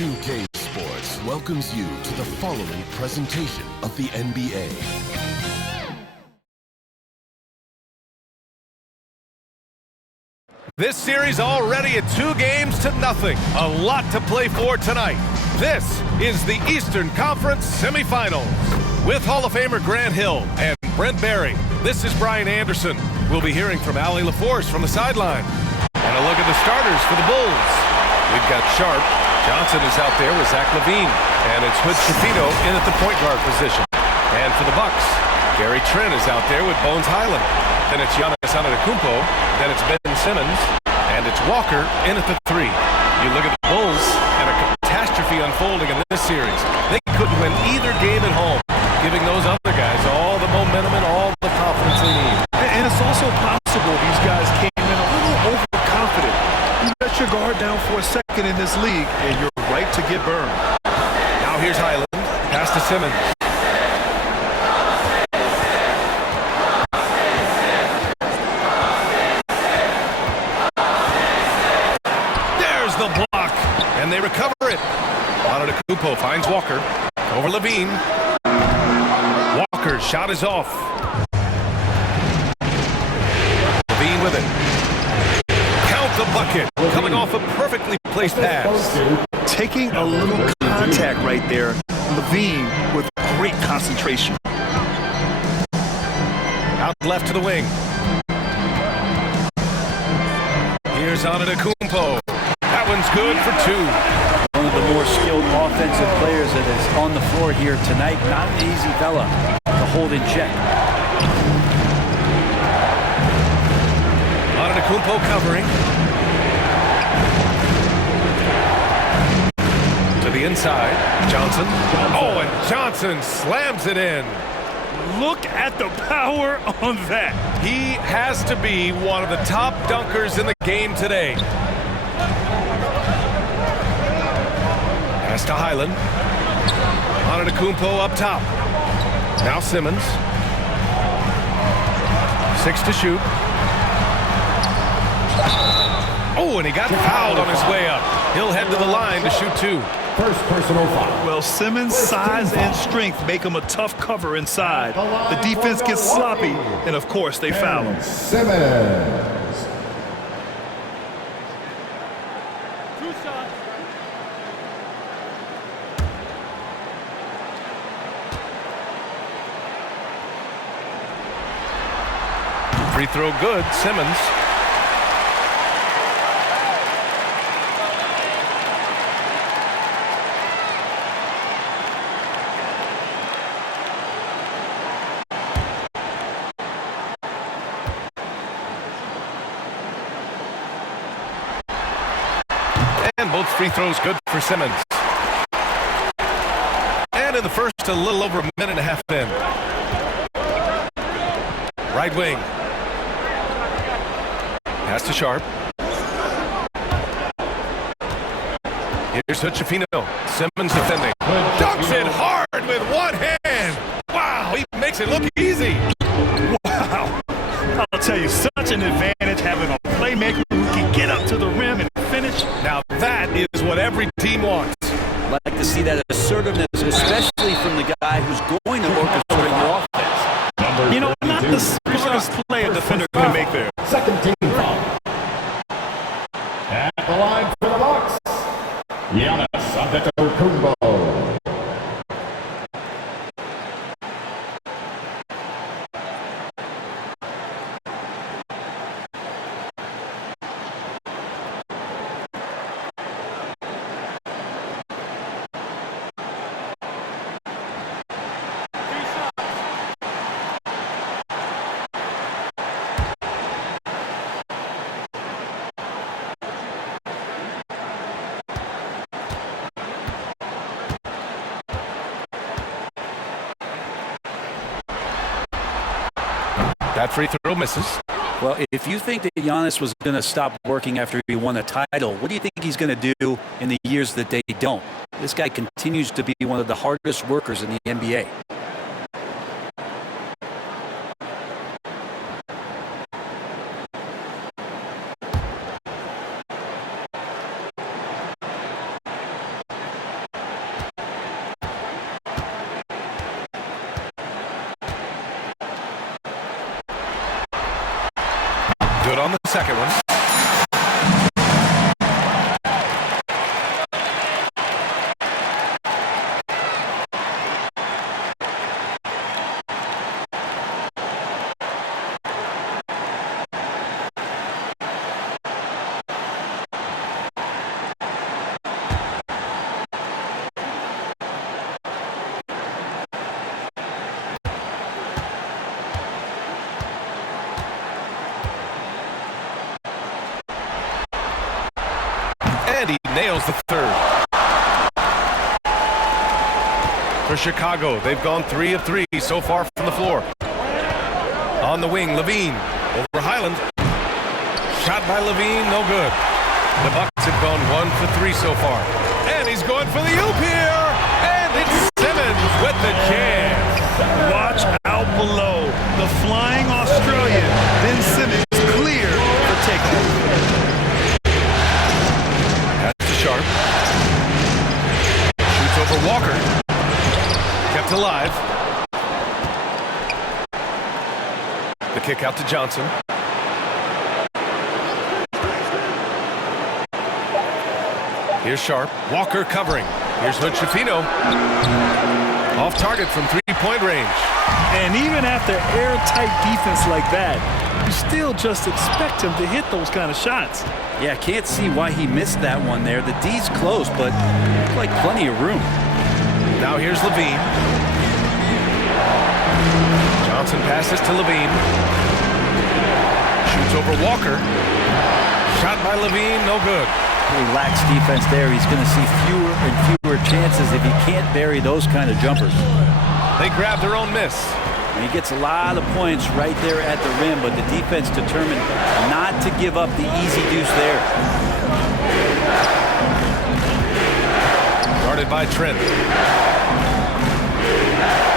2K Sports welcomes you to the following presentation of the NBA. This series already at 2-0. A lot to play for tonight. This is the Eastern Conference Semifinals. With Hall of Famer Grant Hill and Brent Barry, this is Brian Anderson. We'll be hearing from Allie LaForce from the sideline. And a look at the starters for the Bulls. We've got Sharp. Johnson is out there with Zach LaVine. And it's Hood Schifino in at the point guard position. And for the Bucks, Gary Trent is out there with Bones Highland. Then it's Giannis Antetokounmpo. Then it's Ben Simmons. And it's Walker in at the 3. You look at the Bulls and a catastrophe unfolding in this series. They couldn't win either game at home, giving those other guys all the momentum and all the confidence they need. And it's also possible these guys came in a little overconfident. You let your guard down for a second in this league, and you're right to get burned. Now here's Highland. Pass to Simmons. There's the block, and they recover it. Antetokounmpo finds Walker. Over LaVine. Walker's shot is off. LaVine with it. Count the bucket. Coming off a perfectly placed pass. Taking a little contact right there. LaVine with great concentration. Out left to the wing. Here's Antetokounmpo. That one's good for 2. One of the more skilled offensive players that is on the floor here tonight. Not an easy fella to hold in check. Antetokounmpo covering. To the inside. Johnson. Oh, and Johnson slams it in. Look at the power on that. He has to be one of the top dunkers in the game today. Pass to Highland. Antetokounmpo up top. Now Simmons. 6 to shoot. Oh, and he got fouled on his way up. He'll head to the line to shoot 2. First personal foul. Well, Simmons' size and strength make him a tough cover inside. The defense gets sloppy, and of course they foul him. Simmons. Free throw good. Simmons. And both free throws good for Simmons. And in the first, a little over a minute and a half in. Right wing. Pass to Sharp. Here's Hood Schifino. Simmons defending. Dunks it hard with one hand. Wow, he makes it look easy. Wow. I'll tell you, such an advantage having a playmaker who can get up to the rim and finish. Now that is what every team wants. Like to see that assertiveness, especially from the guy who's going to orchestrate your offense. You know, not the smartest play a defender can make there. Second team foul. At the line for the Bucks, Giannis Antetokounmpo. That free throw misses. Well, if you think that Giannis was going to stop working after he won a title, what do you think he's going to do in the years that they don't? This guy continues to be one of the hardest workers in the NBA. Good on the second one. And he nails the third. For Chicago, they've gone 3 of 3 so far from the floor. On the wing, Levine over Highland. Shot by Levine, no good. The Bucks have gone 1 for 3 so far. And he's going for the oop here. And it's Simmons with the jam. Watch out below. The flying Australian. Ben Simmons clear for takeoff. Sharp. Shoots over Walker. Kept alive. The kick out to Johnson. Here's Sharp. Walker covering. Here's Hood Schifino. Off target from three-point range. And even after airtight defense like that, you still just expect him to hit those kind of shots. Yeah, can't see why he missed that one there. The D's close, but looked like plenty of room. Now here's Levine. Johnson passes to Levine. Shoots over Walker. Shot by Levine, no good. Relaxed defense there. He's going to see fewer and fewer chances if he can't bury those kind of jumpers. They grab their own miss. And he gets a lot of points right there at the rim, but the defense determined not to give up the easy deuce there. Guarded by Trent.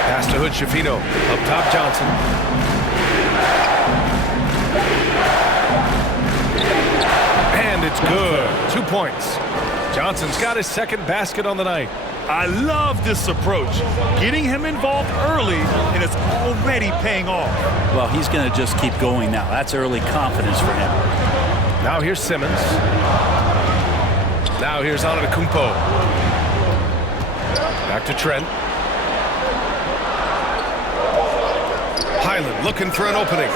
Pass to Hood Schifino. Up top, Johnson. And it's good. 2 points. Johnson's got his second basket on the night. I love this approach. Getting him involved early, and it's already paying off. Well, he's going to just keep going now. That's early confidence for him. Now here's Simmons. Now here's Antetokounmpo. Back to Trent. Highland looking for an opening.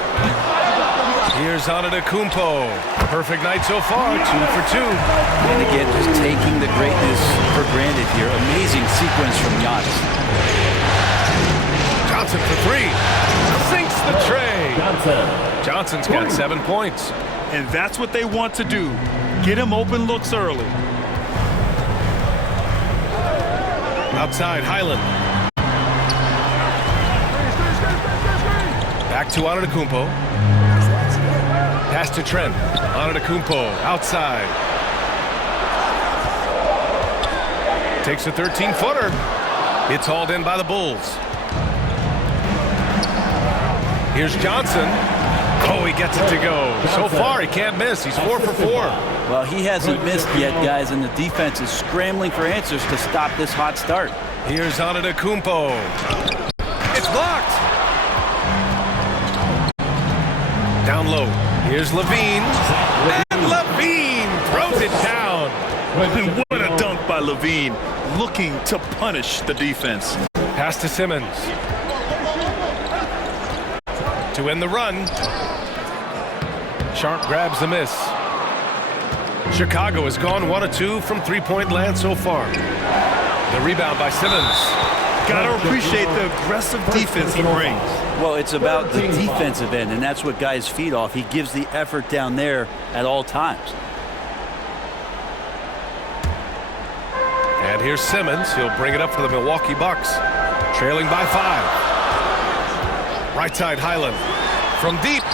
Here's Antetokounmpo. Perfect night so far, 2 for 2. And again, just taking the greatness for granted here. Amazing sequence from Giannis. Johnson for 3. Sinks the tray. Johnson's got 7 points. And that's what they want to do. Get him open looks early. Outside, Highland. Back to Antetokounmpo. Pass to Trent. Antetokounmpo outside. Takes a 13-footer. It's hauled in by the Bulls. Here's Johnson. Oh, he gets it to go. So far, he can't miss. He's 4 for 4. Well, he hasn't missed yet, guys, and the defense is scrambling for answers to stop this hot start. Here's Antetokounmpo. It's blocked. Down low. Here's Levine. And Levine throws it down. And what a dunk by Levine, looking to punish the defense. Pass to Simmons. To end the run. Sharp grabs the miss. Chicago has gone 1 of 2 from three-point land so far. The rebound by Simmons. Gotta appreciate the aggressive defense he brings. Well, it's about the defensive end, and that's what guys feed off. He gives the effort down there at all times. And here's Simmons. He'll bring it up for the Milwaukee Bucks. Trailing by 5. Right side, Highland. From deep.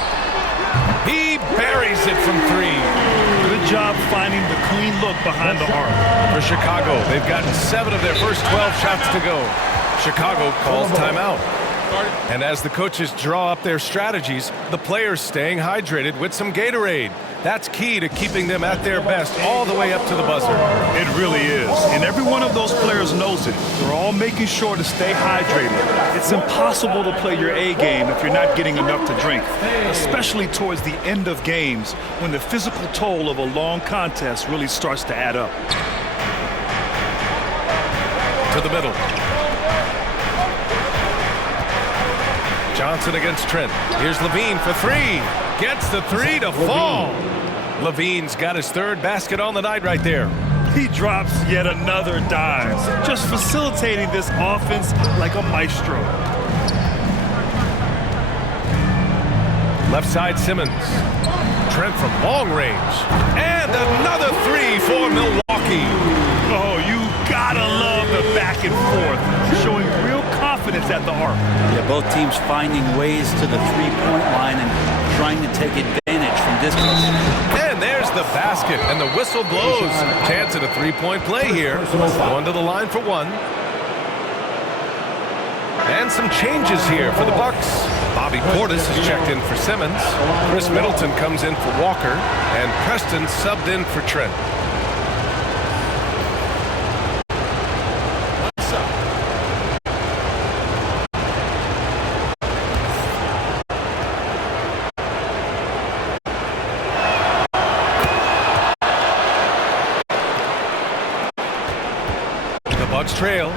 He buries it from 3. Good job finding the clean look behind the arc. For Chicago, they've gotten 7 of their first 12 shots to go. Chicago calls timeout. And as the coaches draw up their strategies, the players staying hydrated with some Gatorade. That's key to keeping them at their best all the way up to the buzzer. It really is. And every one of those players knows it. They're all making sure to stay hydrated. It's impossible to play your A game if you're not getting enough to drink, especially towards the end of games when the physical toll of a long contest really starts to add up. To the middle. Johnson against Trent. Here's Levine for three. Gets the three to fall. Levine's got his third basket on the night right there. He drops yet another dime, just facilitating this offense like a maestro. Left side Simmons. Trent from long range. And another three for Milwaukee. Oh, you gotta love the back and forth, showing real confidence at the arc. Yeah, both teams finding ways to the three-point line and trying to take advantage from distance. And there's the basket, and the whistle blows. Chance at a three-point play here. Going to the line for one. And some changes here for the Bucks. Bobby Portis has checked in for Simmons. Chris Middleton comes in for Walker. And Preston subbed in for Trent. Bucks trail.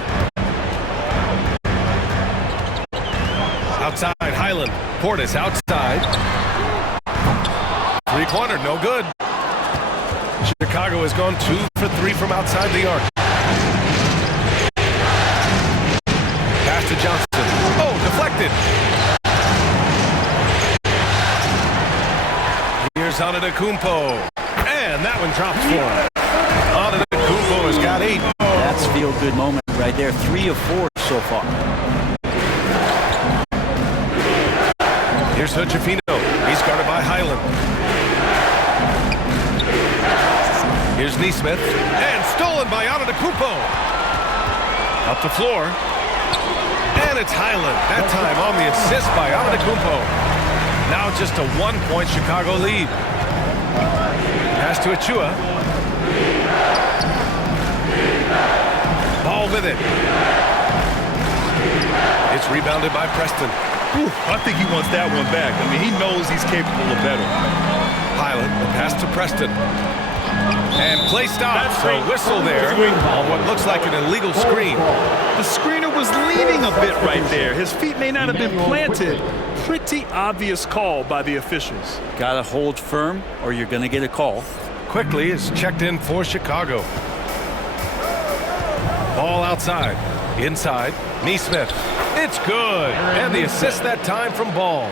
Outside, Highland. Portis outside. Three-pointer, no good. Chicago has gone 2 for 3 from outside the arc. Pass to Johnson. Oh, deflected. Here's Antetokounmpo. And that one drops for him. Antetokounmpo has got 8. That's a feel-good moment right there. 3 of 4 so far. Here's Hochefino. He's guarded by Highland. Here's Neesmith. And stolen by Antetokounmpo. Up the floor. And it's Highland. That time on the assist by Antetokounmpo. Now just a 1-point Chicago lead. Pass to Achua. Ball with it. It's rebounded by Preston. Ooh, I think he wants that one back. I mean, he knows he's capable of better. Highland, the pass to Preston. And play stops. So whistle there on what looks like an illegal screen. The screener was leaning a bit right there. His feet may not have been planted. Pretty obvious call by the officials. Gotta hold firm or you're gonna get a call. Quickly is checked in for Chicago. Ball outside. Inside. Neesmith. It's good. And the assist that time from Ball.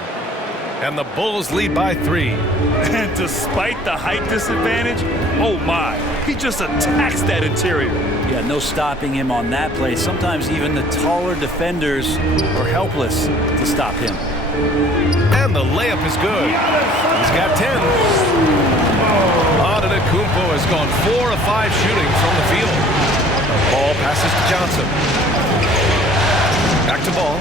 And the Bulls lead by 3. And despite the height disadvantage, oh my, he just attacks that interior. Yeah, no stopping him on that play. Sometimes even the taller defenders are helpless to stop him. And the layup is good. He's got 10. Antetokounmpo has gone 4 of 5 shooting from the field. Ball passes to Johnson. Back to Ball.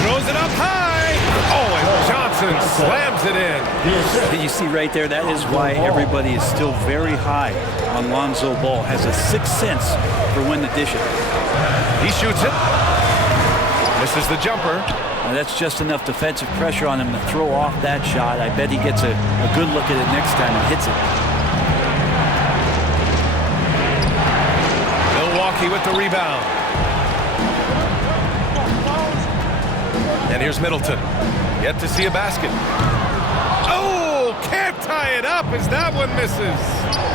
Throws it up high. Oh, and Johnson slams it in. You see right there, that is why everybody is still very high on Lonzo Ball. Has a sixth sense for when to dish it. He shoots it. Misses the jumper. Now that's just enough defensive pressure on him to throw off that shot. I bet he gets a good look at it next time and hits it. Milwaukee with the rebound. And here's Middleton. Yet to see a basket. Oh, can't tie it up as that one misses.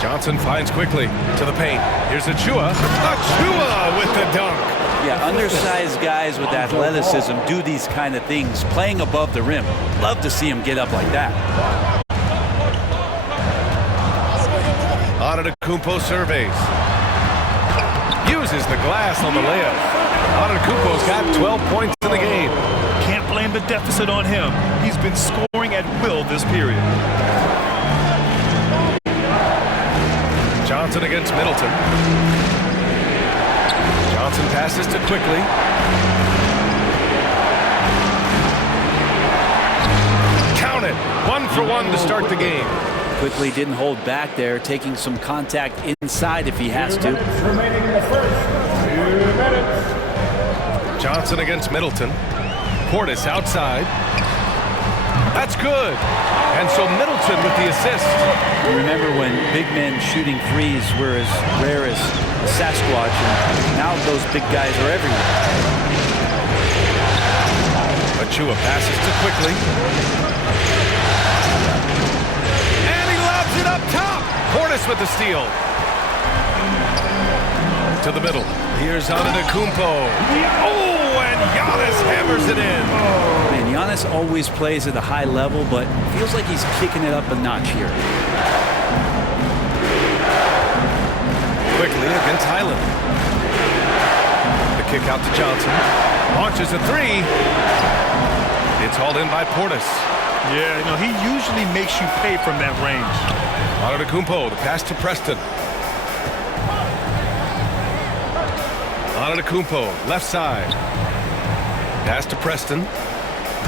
Johnson finds quickly to the paint. Here's Achua. Achua with the dunk. Yeah, undersized guys with athleticism do these kind of things, playing above the rim. Love to see him get up like that. Antetokounmpo surveys. Uses the glass on the layup. Antetokounmpo's got 12 points in the game. Can't blame the deficit on him. He's been scoring at will this period. Johnson against Middleton. Johnson passes to Quickly. Count it. 1 for 1 to start the game. Quickly didn't hold back there, taking some contact inside if he has to. Remaining in the first. 2 minutes. Johnson against Middleton. Portis outside. That's good. And so Middleton with the assist. Remember when big men shooting threes were as rare as a Sasquatch, and now those big guys are everywhere. Achua passes to Quickly. And he lobs it up top. Portis with the steal. To the middle. Here's Antetokounmpo. Oh, and Giannis hammers it in. Man, Giannis always plays at a high level, but feels like he's kicking it up a notch here. Quickly against Highland. The kick out to Johnson. Launches a 3. It's hauled in by Portis. Yeah, he usually makes you pay from that range. Antetokounmpo, the pass to Preston. Antetokounmpo, left side. Pass to Preston.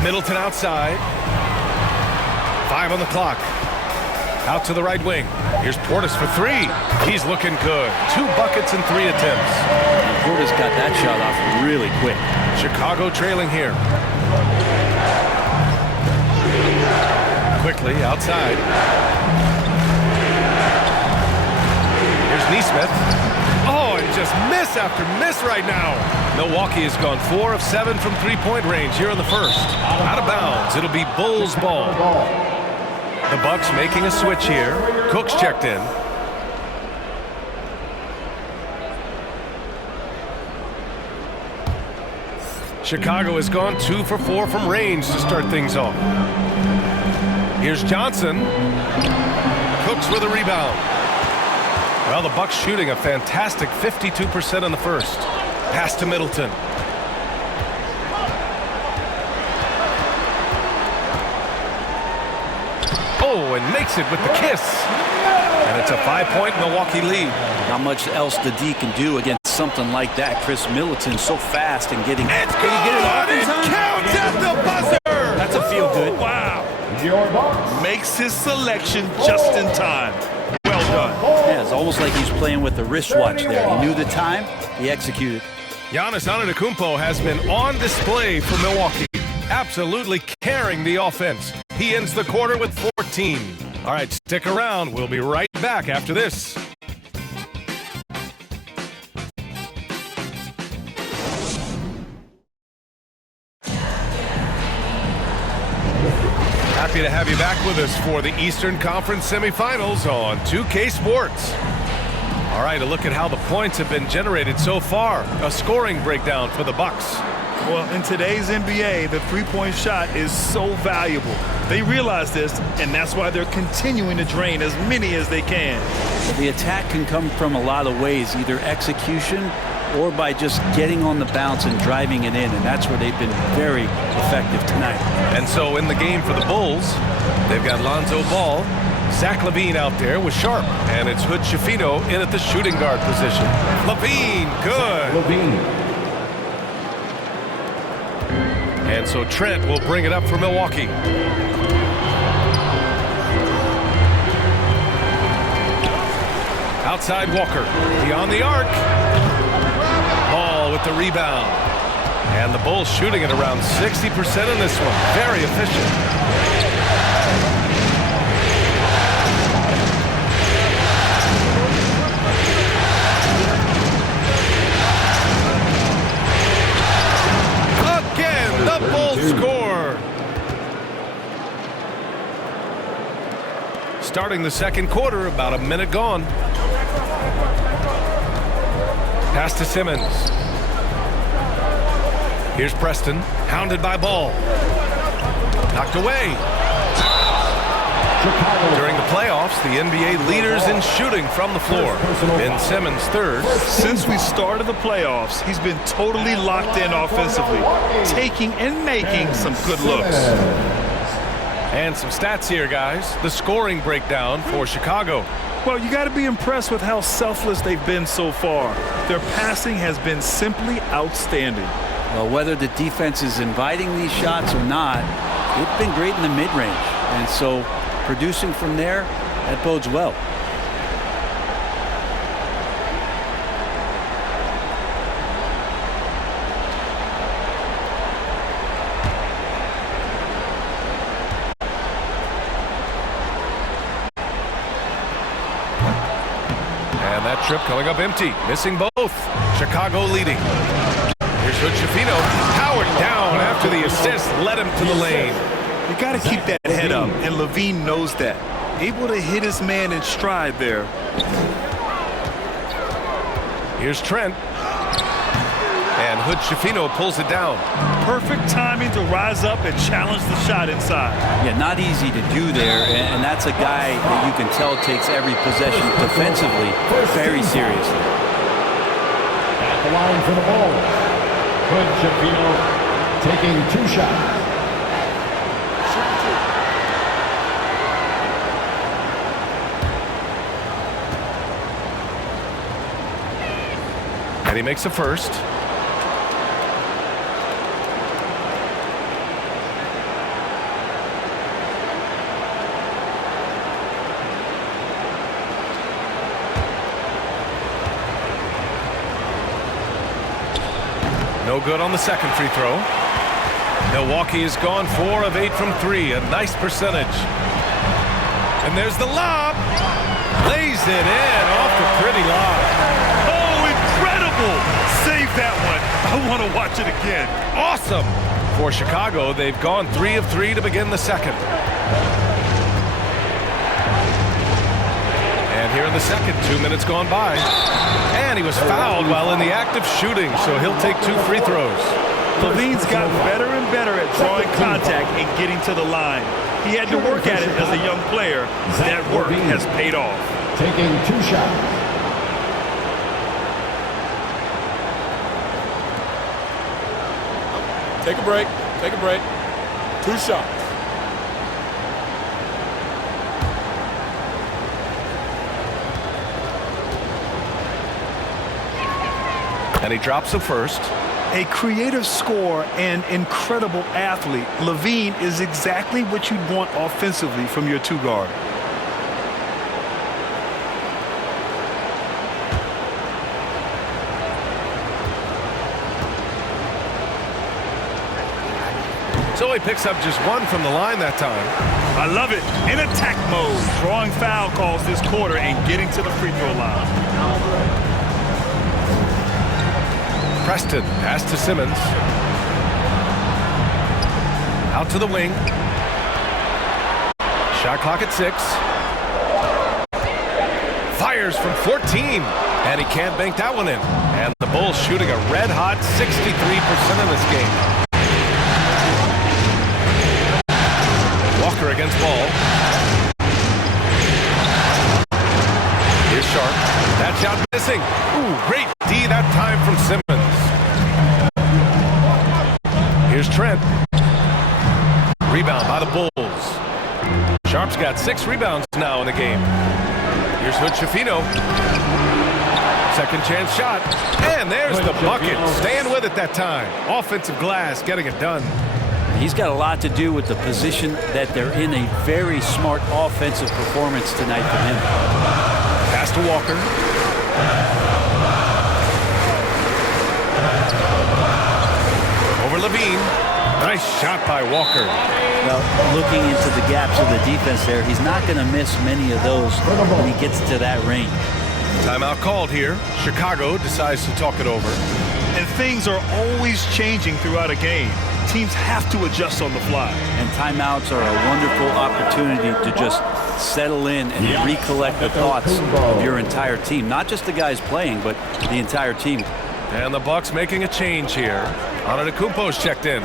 Middleton outside. 5 on the clock. Out to the right wing. Here's Portis for 3. He's looking good. 2 buckets and 3 attempts. Portis got that shot off really quick. Chicago trailing here. Quickly outside. Here's Nesmith. Oh, and just miss after miss right now. Milwaukee has gone 4 of 7 from three-point range here in the first. Out of bounds. It'll be Bulls ball. The Bucks making a switch here. Cook's checked in. Chicago has gone 2 for 4 from range to start things off. Here's Johnson. Cooks with a rebound. Well, the Bucks shooting a fantastic 52% in the first. Pass to Middleton. Oh, and makes it with the kiss. And it's a 5-point Milwaukee lead. Not much else the D can do against something like that. Chris Middleton so fast and getting. It's good! It counts at the buzzer! That's a feel good. Wow. Your Bucks. Makes his selection just in time. Well done. Yeah, it's almost like he's playing with the wristwatch there. He knew the time, he executed. Giannis Antetokounmpo has been on display for Milwaukee, absolutely carrying the offense. He ends the quarter with 14. All right, stick around. We'll be right back after this. Happy to have you back with us for the Eastern Conference semifinals on 2K Sports. All right, a look at how the points have been generated so far. A scoring breakdown for the Bucks. Well, in today's NBA, the three-point shot is so valuable. They realize this, and that's why they're continuing to drain as many as they can. The attack can come from a lot of ways, either execution or by just getting on the bounce and driving it in, and that's where they've been very effective tonight. And so in the game for the Bulls, they've got Lonzo Ball, Zach LaVine out there with Sharp, and it's Hood Schifino in at the shooting guard position. LaVine, good. LaVine. And so Trent will bring it up for Milwaukee. Outside Walker, beyond the arc. Ball with the rebound. And the Bulls shooting at around 60% in this one. Very efficient. Again, the Bulls score. Starting the second quarter, about a minute gone. Pass to Simmons. Here's Preston, hounded by Ball. Knocked away. During the playoffs, the NBA leaders in shooting from the floor. Ben Simmons third. Since we started the playoffs, he's been totally locked in offensively, taking and making some good looks. And some stats here, guys. The scoring breakdown for Chicago. Well, you got to be impressed with how selfless they've been so far. Their passing has been simply outstanding. Well, whether the defense is inviting these shots or not, it's been great in the mid-range. And so producing from there, that bodes well. And that trip coming up empty, missing both. Chicago leading. Here's Hood-Schifino, powered down after the assist, led him to the lane. You got to keep that head up, and Levine knows that. Able to hit his man in stride there. Here's Trent. And Hood-Schifino pulls it down. Perfect timing to rise up and challenge the shot inside. Yeah, not easy to do there, and that's a guy that you can tell takes every possession defensively very seriously. At the line for the ball, Hood-Schifino taking 2 shots. And he makes the first. No good on the second free throw. Milwaukee has gone 4 of 8 from 3, a nice percentage. And there's the lob. Lays it in off the pretty lob. Oh, incredible! Save that one. I want to watch it again. Awesome! For Chicago, they've gone 3 of 3 to begin the second. And here in the second, 2 minutes gone by. And he was fouled while in the act of shooting, so he'll take 2 free throws. Levine's gotten better and better at drawing contact and getting to the line. He had to work at it as a young player. That work has paid off. Taking 2 shots. Take a break. Take a break. 2 shots. And he drops the first. A creative scorer and incredible athlete, Levine is exactly what you'd want offensively from your 2 guard. So he picks up just 1 from the line that time. I love it. In attack mode, drawing foul calls this quarter and getting to the free throw line. Preston, pass to Simmons. Out to the wing. Shot clock at 6. Fires from 14. And he can't bank that one in. And the Bulls shooting a red-hot 63% in this game. Walker against ball. Here's Sharp. That shot missing. Ooh, great D that time from Simmons. Here's Trent. Rebound by the Bulls. Sharp's got 6 rebounds now in the game. Here's Hood-Schifino. Second chance shot. And there's the bucket. Staying with it that time. Offensive glass, getting it done. He's got a lot to do with the position that they're in. A very smart offensive performance tonight from him. Pass to Walker. Over Levine. Nice shot by Walker. Well, looking into the gaps of the defense there, he's not going to miss many of those when he gets to that range. Timeout called here. Chicago decides to talk it over. And things are always changing throughout a game. Teams have to adjust on the fly. And timeouts are a wonderful opportunity to just settle in and recollect the thoughts of your entire team. Not just the guys playing, but the entire team. And the Bucks making a change here. Antetokounmpo's checked in.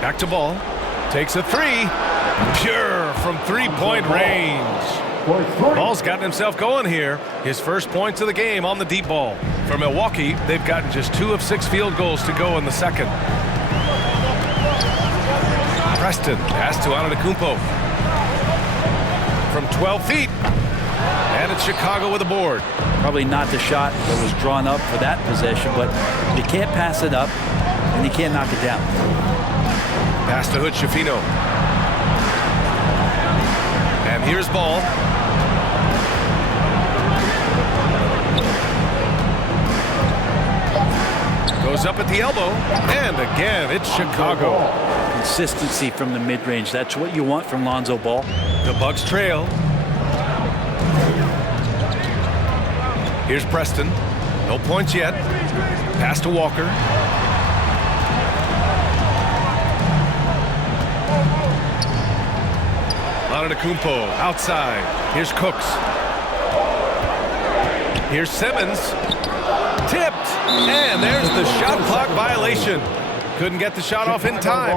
Back to ball. Takes a 3. Pure from 3-point range. Ball's gotten himself going here. His first points of the game on the deep ball. For Milwaukee, they've gotten just 2 of 6 field goals to go in the second. Preston, pass to Antetokounmpo. from 12 feet. And it's Chicago with a board. Probably not the shot that was drawn up for that possession, but you can't pass it up, and you can't knock it down. Pass to Hood-Schifino. And here's ball. Goes up at the elbow, and again, it's Chicago. Consistency from the mid-range. That's what you want from Lonzo Ball. The Bucks trail. Here's Preston. No points yet. Pass to Walker. Antetokounmpo outside. Here's Cooks. Here's Simmons. Tipped. And there's the shot clock violation. Couldn't get the shot off in time.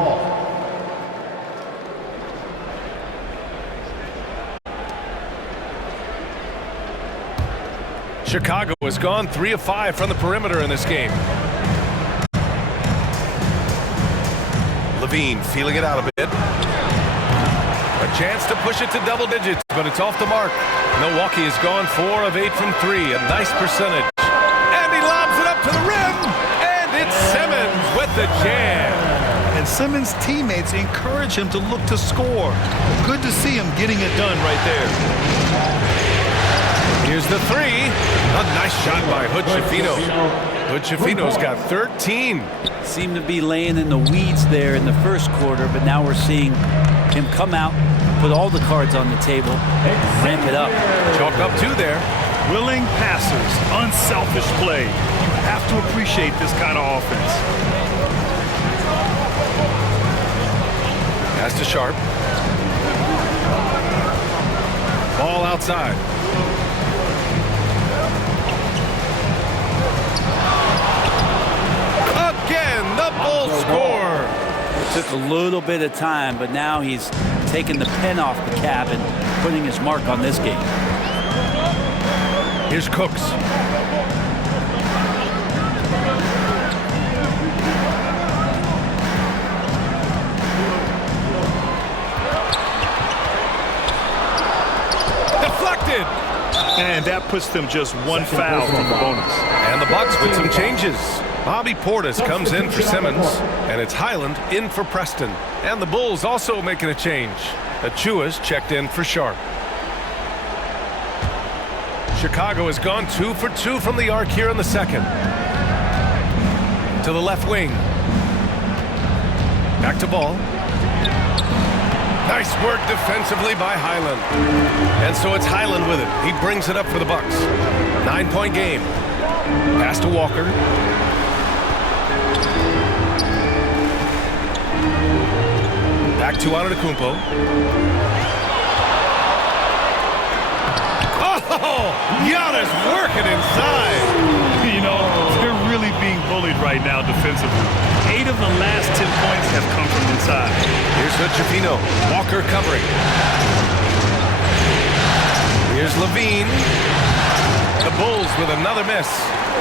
Chicago has gone 3 of 5 from the perimeter in this game. Levine feeling it out a bit. A chance to push it to double digits, but it's off the mark. Milwaukee has gone 4 of 8 from 3, a nice percentage. And he lobs it up to the rim, and it's Simmons with the jam. And Simmons' teammates encourage him to look to score. Good to see him getting it done right there. Here's the 3. A nice shot by Hood-Schifino. Hood-Schifino's got 13. Seemed to be laying in the weeds there in the first quarter, but now we're seeing him come out, put all the cards on the table, ramp it up. Chalk up 2 there. Willing passers, unselfish play. You have to appreciate this kind of offense. Pass to Sharp. Ball outside. Again, the Bulls score. It took a little bit of time, but now he's taking the pen off the cap and putting his mark on this game. Here's Cooks. Deflected. And that puts them just one foul from the bonus. And the Bucks with some changes. Bobby Portis comes in for Simmons, and it's Highland in for Preston. And the Bulls also making a change. Achua's checked in for Sharp. Chicago has gone 2 for 2 from the arc here in the second. To the left wing. Back to Ball. Nice work defensively by Highland. And so it's Highland with it. He brings it up for the Bucks. 9-point game. Pass to Walker. Back to Antetokounmpo. Oh, Giannis working inside. You know, they're really being bullied right now defensively. 8 of the last 10 points have come from inside. Here's Hood-Schifino. Walker covering. Here's Levine. The Bulls with another miss.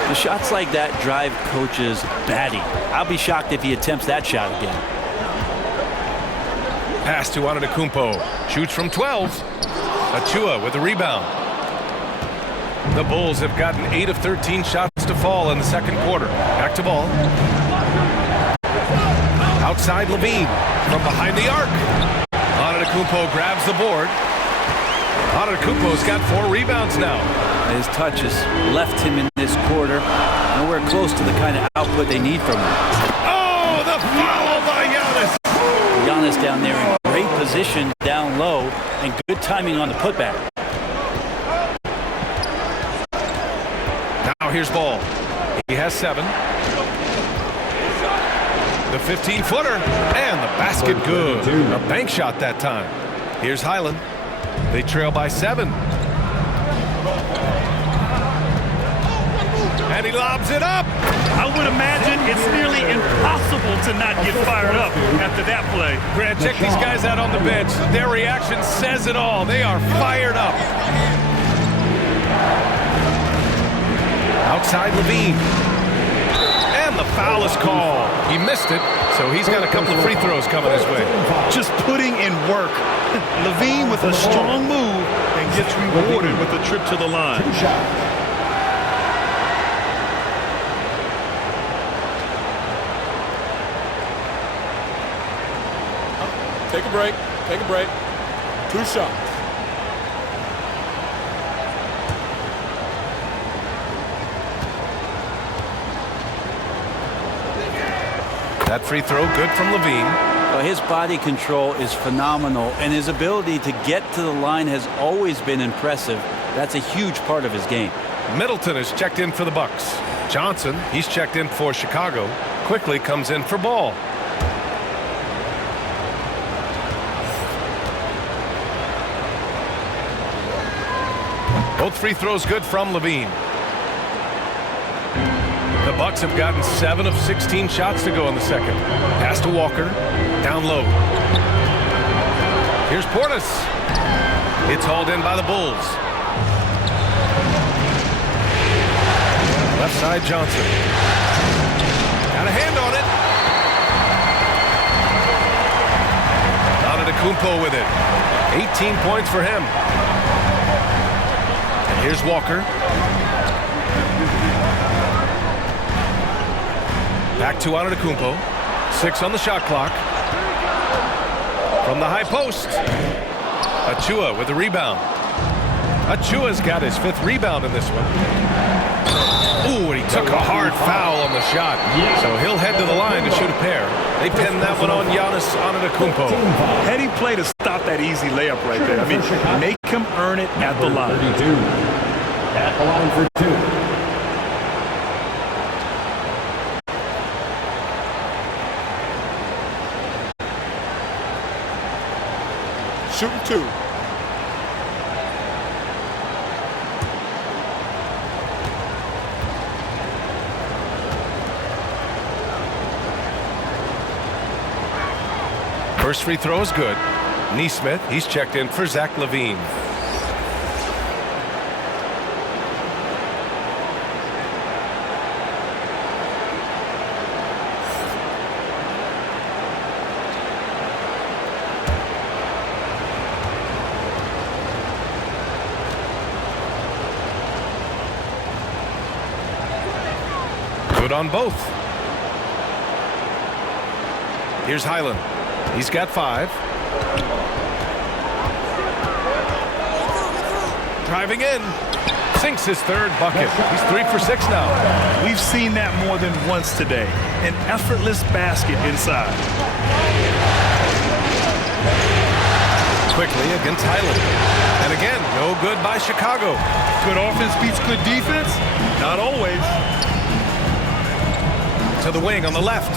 The shots like that drive coaches batty. I'll be shocked if he attempts that shot again. Pass to Antetokounmpo. Shoots from 12. Achua with the rebound. The Bulls have gotten 8 of 13 shots to fall in the second quarter. Back to Ball. Outside Levine from behind the arc. Antetokounmpo grabs the board. Antetokounmpo's got 4 rebounds now. His touches left him in this quarter. Nowhere close to the kind of output they need from him. Oh, the foul by Giannis. Giannis down there in great position down low and good timing on the putback. Now here's Ball. He has 7. The 15-footer and the basket good. A bank shot that time. Here's Highland. They trail by 7. And he lobs it up. I would imagine it's nearly impossible to not get fired up after that play. Grant, check these guys out on the bench. Their reaction says it all. They are fired up. Outside Levine. And And the foul is called. He missed it, so he's got a couple of free throws coming his way. Just putting in work. Levine with a strong move and gets rewarded with a trip to the line. Take a break. Take a break. 2 shots. That free throw good from Levine. Well, his body control is phenomenal, and his ability to get to the line has always been impressive. That's a huge part of his game. Middleton is checked in for the Bucks. Johnson, he's checked in for Chicago. Quickly comes in for Ball. Both free throws good from Levine. The Bucks have gotten 7 of 16 shots to go in the second. Pass to Walker. Down low. Here's Portis. It's hauled in by the Bulls. Left side Johnson. Got a hand on it. Antetokounmpo with it. 18 points for him. And here's Walker. Back to Antetokounmpo. 6 on the shot clock. From the high post. Achua with the rebound. Achua's got his 5th rebound in this one. Ooh, and he took a hard foul on the shot. So he'll head to the line to shoot a pair. They pinned that one on Giannis Antetokounmpo. Heady play to stop that easy layup right there. I mean, make him earn it at the line. 32. At the line for 2. Shooting 2. First free throw is good. Neesmith, he's checked in for Zach LaVine. Good on both. Here's Highland. He's got 5. Driving in. Sinks his 3rd bucket. He's 3 for 6 now. We've seen that more than once today. An effortless basket inside. Quickly against Highland. And again, no good by Chicago. Good offense beats good defense? Not always. To the wing on the left.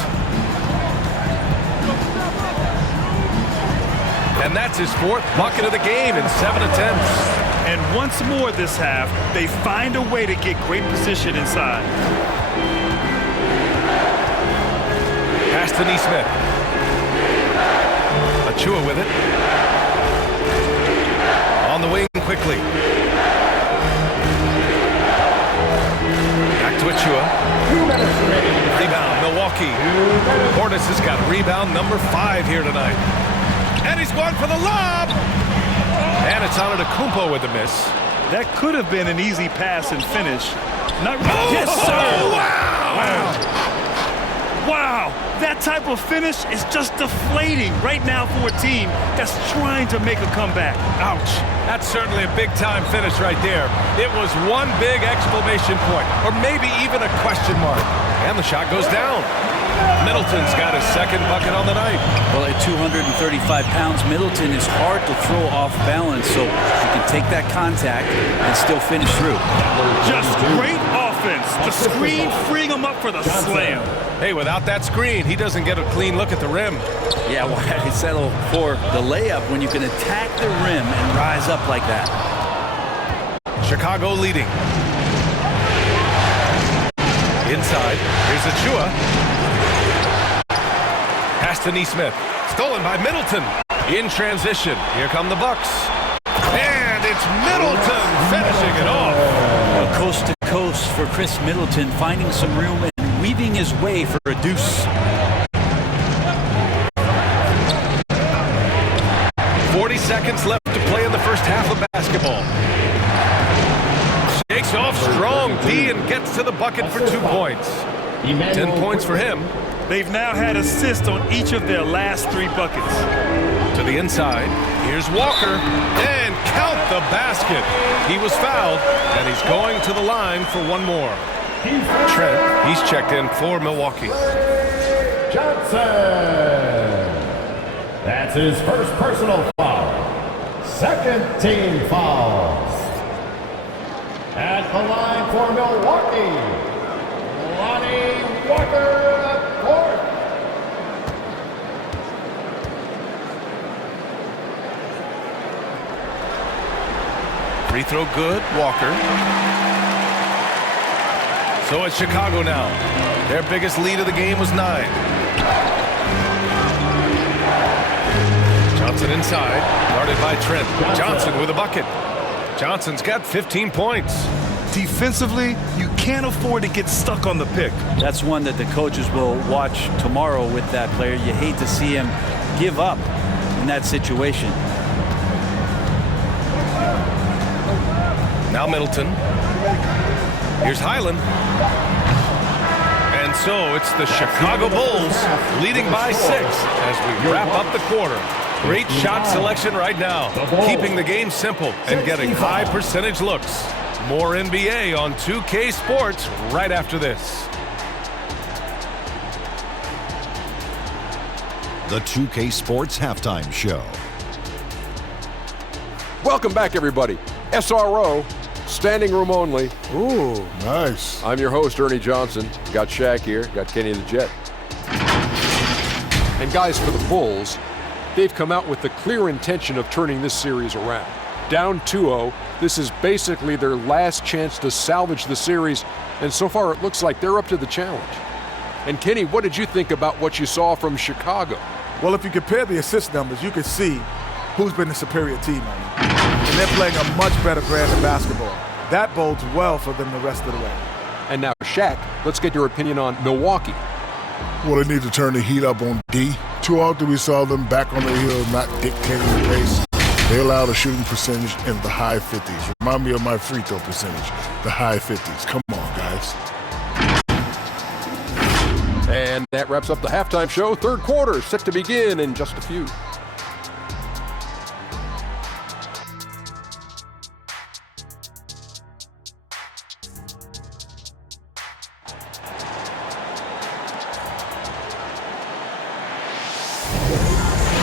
And that's his 4th bucket of the game in 7 attempts. And once more this half, they find a way to get great position inside. Pass to Neesmith. Achua with it. On the wing quickly. Back to Achua. Rebound, Milwaukee. Portis has got rebound number 5 here tonight. And he's going for the lob. And it's Antetokounmpo with the miss. That could have been an easy pass and finish. Not Yes, sir. Oh, Wow. Wow, that type of finish is just deflating right now for a team that's trying to make a comeback. Ouch. That's certainly a big-time finish right there. It was one big exclamation point, or maybe even a question mark. And the shot goes down. Middleton's got his 2nd bucket on the night. Well, at 235 pounds, Middleton is hard to throw off balance, so he can take that contact and still finish through. Just great offense. The screen freeing him up for the slam. Hey, without that screen, he doesn't get a clean look at the rim. Yeah, why settle for the layup when you can attack the rim and rise up like that? Chicago leading. Inside, here's Achua. Pass to Neesmith. Stolen by Middleton. In transition, here come the Bucks. And it's Middleton finishing it off. Coast to coast for Chris Middleton, finding some room and paving his way for a deuce. 40 seconds left to play in the first half of basketball. Shakes off strong D and gets to the bucket for 2 points. 10 points for him. They've now had assists on each of their last 3 buckets. To the inside. Here's Walker. And count the basket. He was fouled, and he's going to the line for 1 more. Trent, he's checked in for Milwaukee. Johnson. That's his first personal foul. Second team foul. At the line for Milwaukee, Lonnie Walker, fourth. Free throw good, Walker. So it's Chicago now. Their biggest lead of the game was 9. Johnson inside, guarded by Trent. Johnson with a bucket. Johnson's got 15 points. Defensively, you can't afford to get stuck on the pick. That's one that the coaches will watch tomorrow with that player. You hate to see him give up in that situation. Now Middleton. Here's Highland. And so it's the Chicago Bulls leading by 6 as we wrap up the quarter. Great shot selection right now, keeping the game simple and getting high percentage looks. More NBA on 2K Sports right after this. The 2K Sports Halftime Show. Welcome back, everybody. SRO, standing room only. Ooh, nice. I'm your host, Ernie Johnson. Got Shaq here, got Kenny the Jet. And guys, for the Bulls, they've come out with the clear intention of turning this series around. Down 2-0, this is basically their last chance to salvage the series, and so far it looks like they're up to the challenge. And Kenny, what did you think about what you saw from Chicago? Well, if you compare the assist numbers, you can see who's been the superior team on it. And they're playing a much better brand of basketball. That bodes well for them the rest of the way. And now, Shaq, let's get your opinion on Milwaukee. Well, they need to turn the heat up on D. Too often we saw them back on the hill, not dictating the pace. They allowed a shooting percentage in the high 50s. Remind me of my free throw percentage, the high 50s. Come on, guys. And that wraps up the halftime show. Third quarter set to begin in just a few.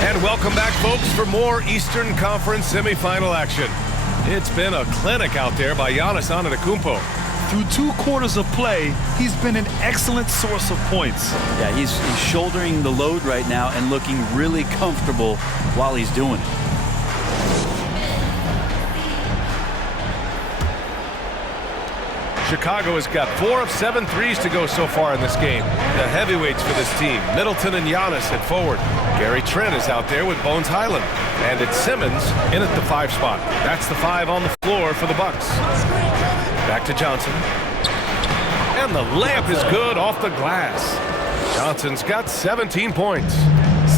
And welcome back, folks, for more Eastern Conference semifinal action. It's been a clinic out there by Giannis Antetokounmpo. Through 2 quarters of play, he's been an excellent source of points. Yeah, he's shouldering the load right now and looking really comfortable while he's doing it. Chicago has got 4 of 7 threes to go so far in this game. The heavyweights for this team, Middleton and Giannis at forward. Gary Trent is out there with Bones Highland. And it's Simmons in at the 5 spot. That's the 5 on the floor for the Bucks. Back to Johnson. And the layup is good off the glass. Johnson's got 17 points.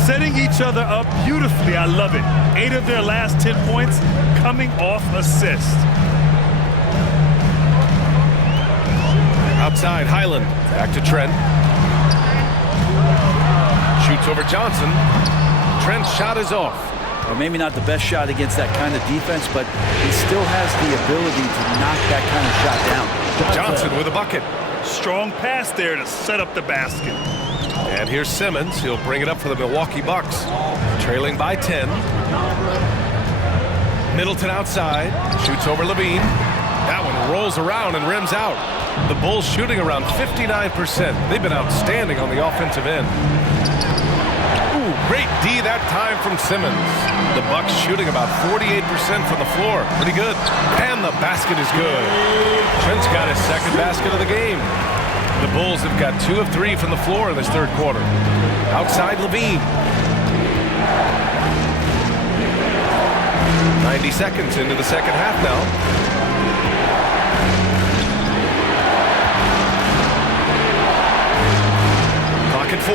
Setting each other up beautifully. I love it. 8 of their last 10 points coming off assists. Outside, Highland. Back to Trent. Shoots over Johnson. Trent's shot is off. Or maybe not the best shot against that kind of defense, but he still has the ability to knock that kind of shot down. Johnson with a bucket. Strong pass there to set up the basket. And here's Simmons. He'll bring it up for the Milwaukee Bucks. Trailing by 10. Middleton outside. Shoots over Levine. That one rolls around and rims out. The Bulls shooting around 59%. They've been outstanding on the offensive end. Ooh, great D that time from Simmons. The Bucks shooting about 48% from the floor. Pretty good. And the basket is good. Trent's got his second basket of the game. The Bulls have got 2 of 3 from the floor in this third quarter. Outside Levine. 90 seconds into the second half now. and 4.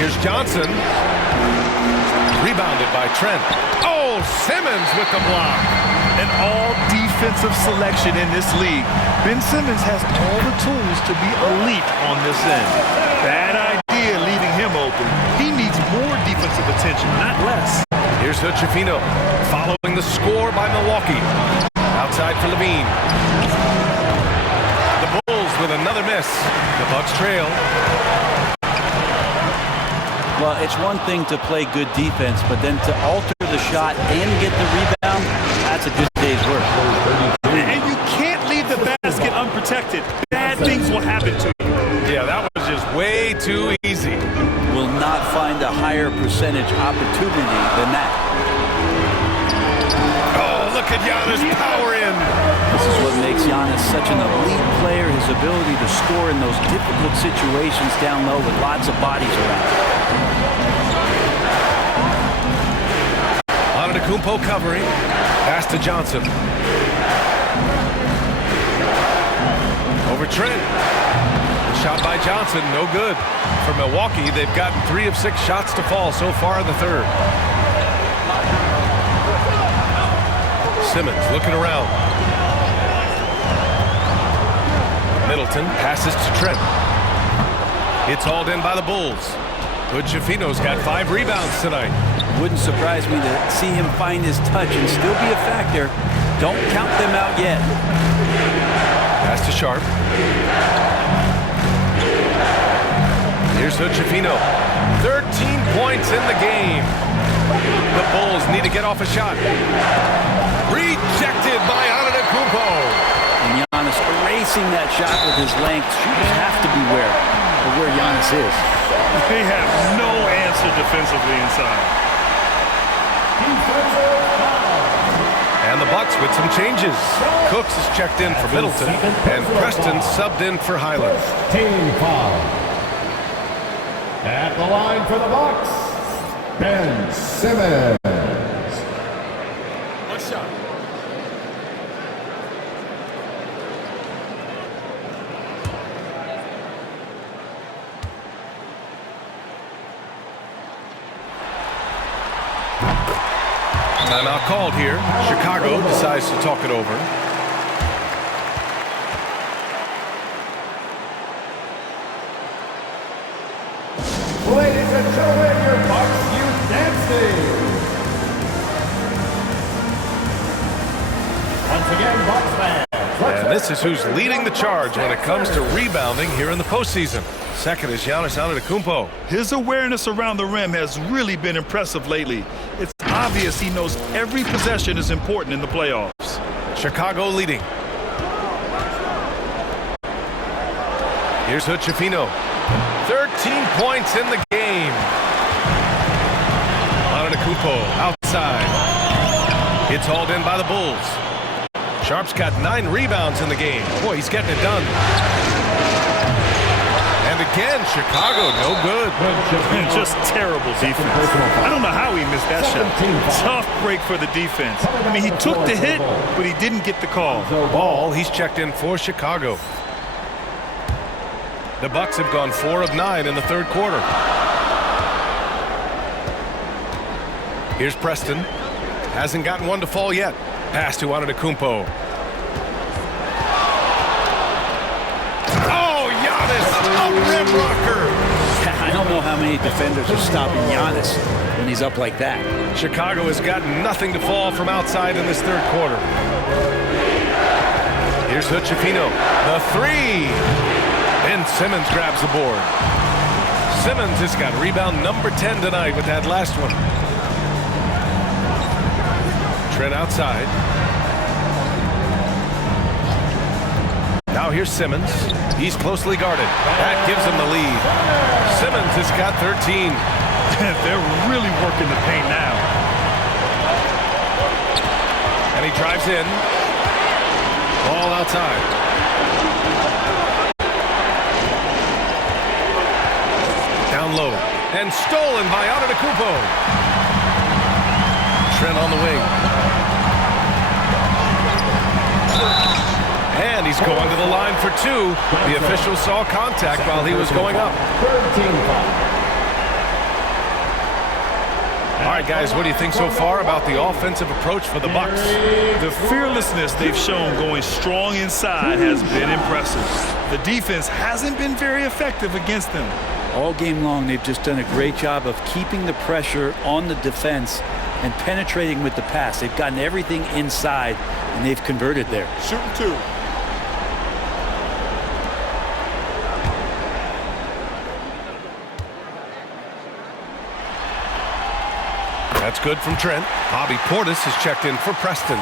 Here's Johnson. Rebounded by Trent. Oh, Simmons with the block. An all-defensive selection in this league. Ben Simmons has all the tools to be elite on this end. Bad idea leaving him open. He needs more defensive attention, not less. Here's Hood-Schifino following the score by Milwaukee. Outside for Levine. The Bulls with another miss. The Bucks trail. Well, it's one thing to play good defense, but then to alter the shot and get the rebound, that's a good day's work. And you can't leave the basket unprotected. Bad things will happen to you. Yeah, that was just way too easy. Will not find a higher percentage opportunity than that. Oh, look at Giannis power in. This is what makes Giannis such an elite player, his ability to score in those difficult situations down low with lots of bodies around. Antetokounmpo covering. Pass to Johnson. Over Trent. The shot by Johnson, no good. For Milwaukee, they've gotten 3 of 6 shots to fall so far in the third. Simmons looking around. Middleton passes to Trent. It's hauled in by the Bulls. Hood-Schifino's got 5 rebounds tonight. Wouldn't surprise me to see him find his touch and still be a factor. Don't count them out yet. Pass to Sharp. Here's Hood-Schifino. 13 points in the game. The Bulls need to get off a shot. Rejected by Antetokounmpo. And Giannis erasing that shot with his length. Shooters have to beware of where Giannis is. They have no answer defensively inside. And the Bucks with some changes. Cooks is checked in for Middleton, and Preston subbed in for Highland. Team foul. At the line for the Bucks, Ben Simmons. One shot. Timeout called here. Chicago decides to talk it over. Ladies and gentlemen, your Bucks Youth Dance Team. Once again, Bucks fans. And this is who's leading the charge when it comes to rebounding here in the postseason. Second is Giannis Antetokounmpo. His awareness around the rim has really been impressive lately. It's obvious he knows every possession is important in the playoffs. Chicago leading. Here's Hood-Schifino. 13 points in the game. Antetokounmpo outside. It's hauled in by the Bulls. Sharp's got 9 rebounds in the game. Boy, he's getting it done. And again, Chicago, no good. Just terrible defense. I don't know how he missed that shot. Tough break for the defense. I mean, he took the hit, but he didn't get the call. Ball, he's checked in for Chicago. The Bucks have gone 4 of 9 in the third quarter. Here's Preston. Hasn't gotten one to fall yet. Pass to Antetokounmpo. Oh, Giannis, a rim rocker. I don't know how many defenders are stopping Giannis when he's up like that. Chicago has got nothing to fall from outside in this third quarter. Here's Hood-Schifino. The 3. And Simmons grabs the board. Simmons has got rebound number 10 tonight with that last one. Trent outside. Now here's Simmons. He's closely guarded. That gives him the lead. Simmons has got 13. They're really working the paint now. And he drives in. Ball outside. Down low. And stolen by Antetokounmpo. Trent on the wing. And he he's going to the line for two. The official saw contact while he was going up. Third team foul. All right, guys, what do you think so far about the offensive approach for the Bucks? The fearlessness they've shown going strong inside has been impressive. The defense hasn't been very effective against them. All game long, they've just done a great job of keeping the pressure on the defense and penetrating with the pass. They've gotten everything inside, and they've converted there. Shooting two. That's good from Trent. Bobby Portis has checked in for Preston.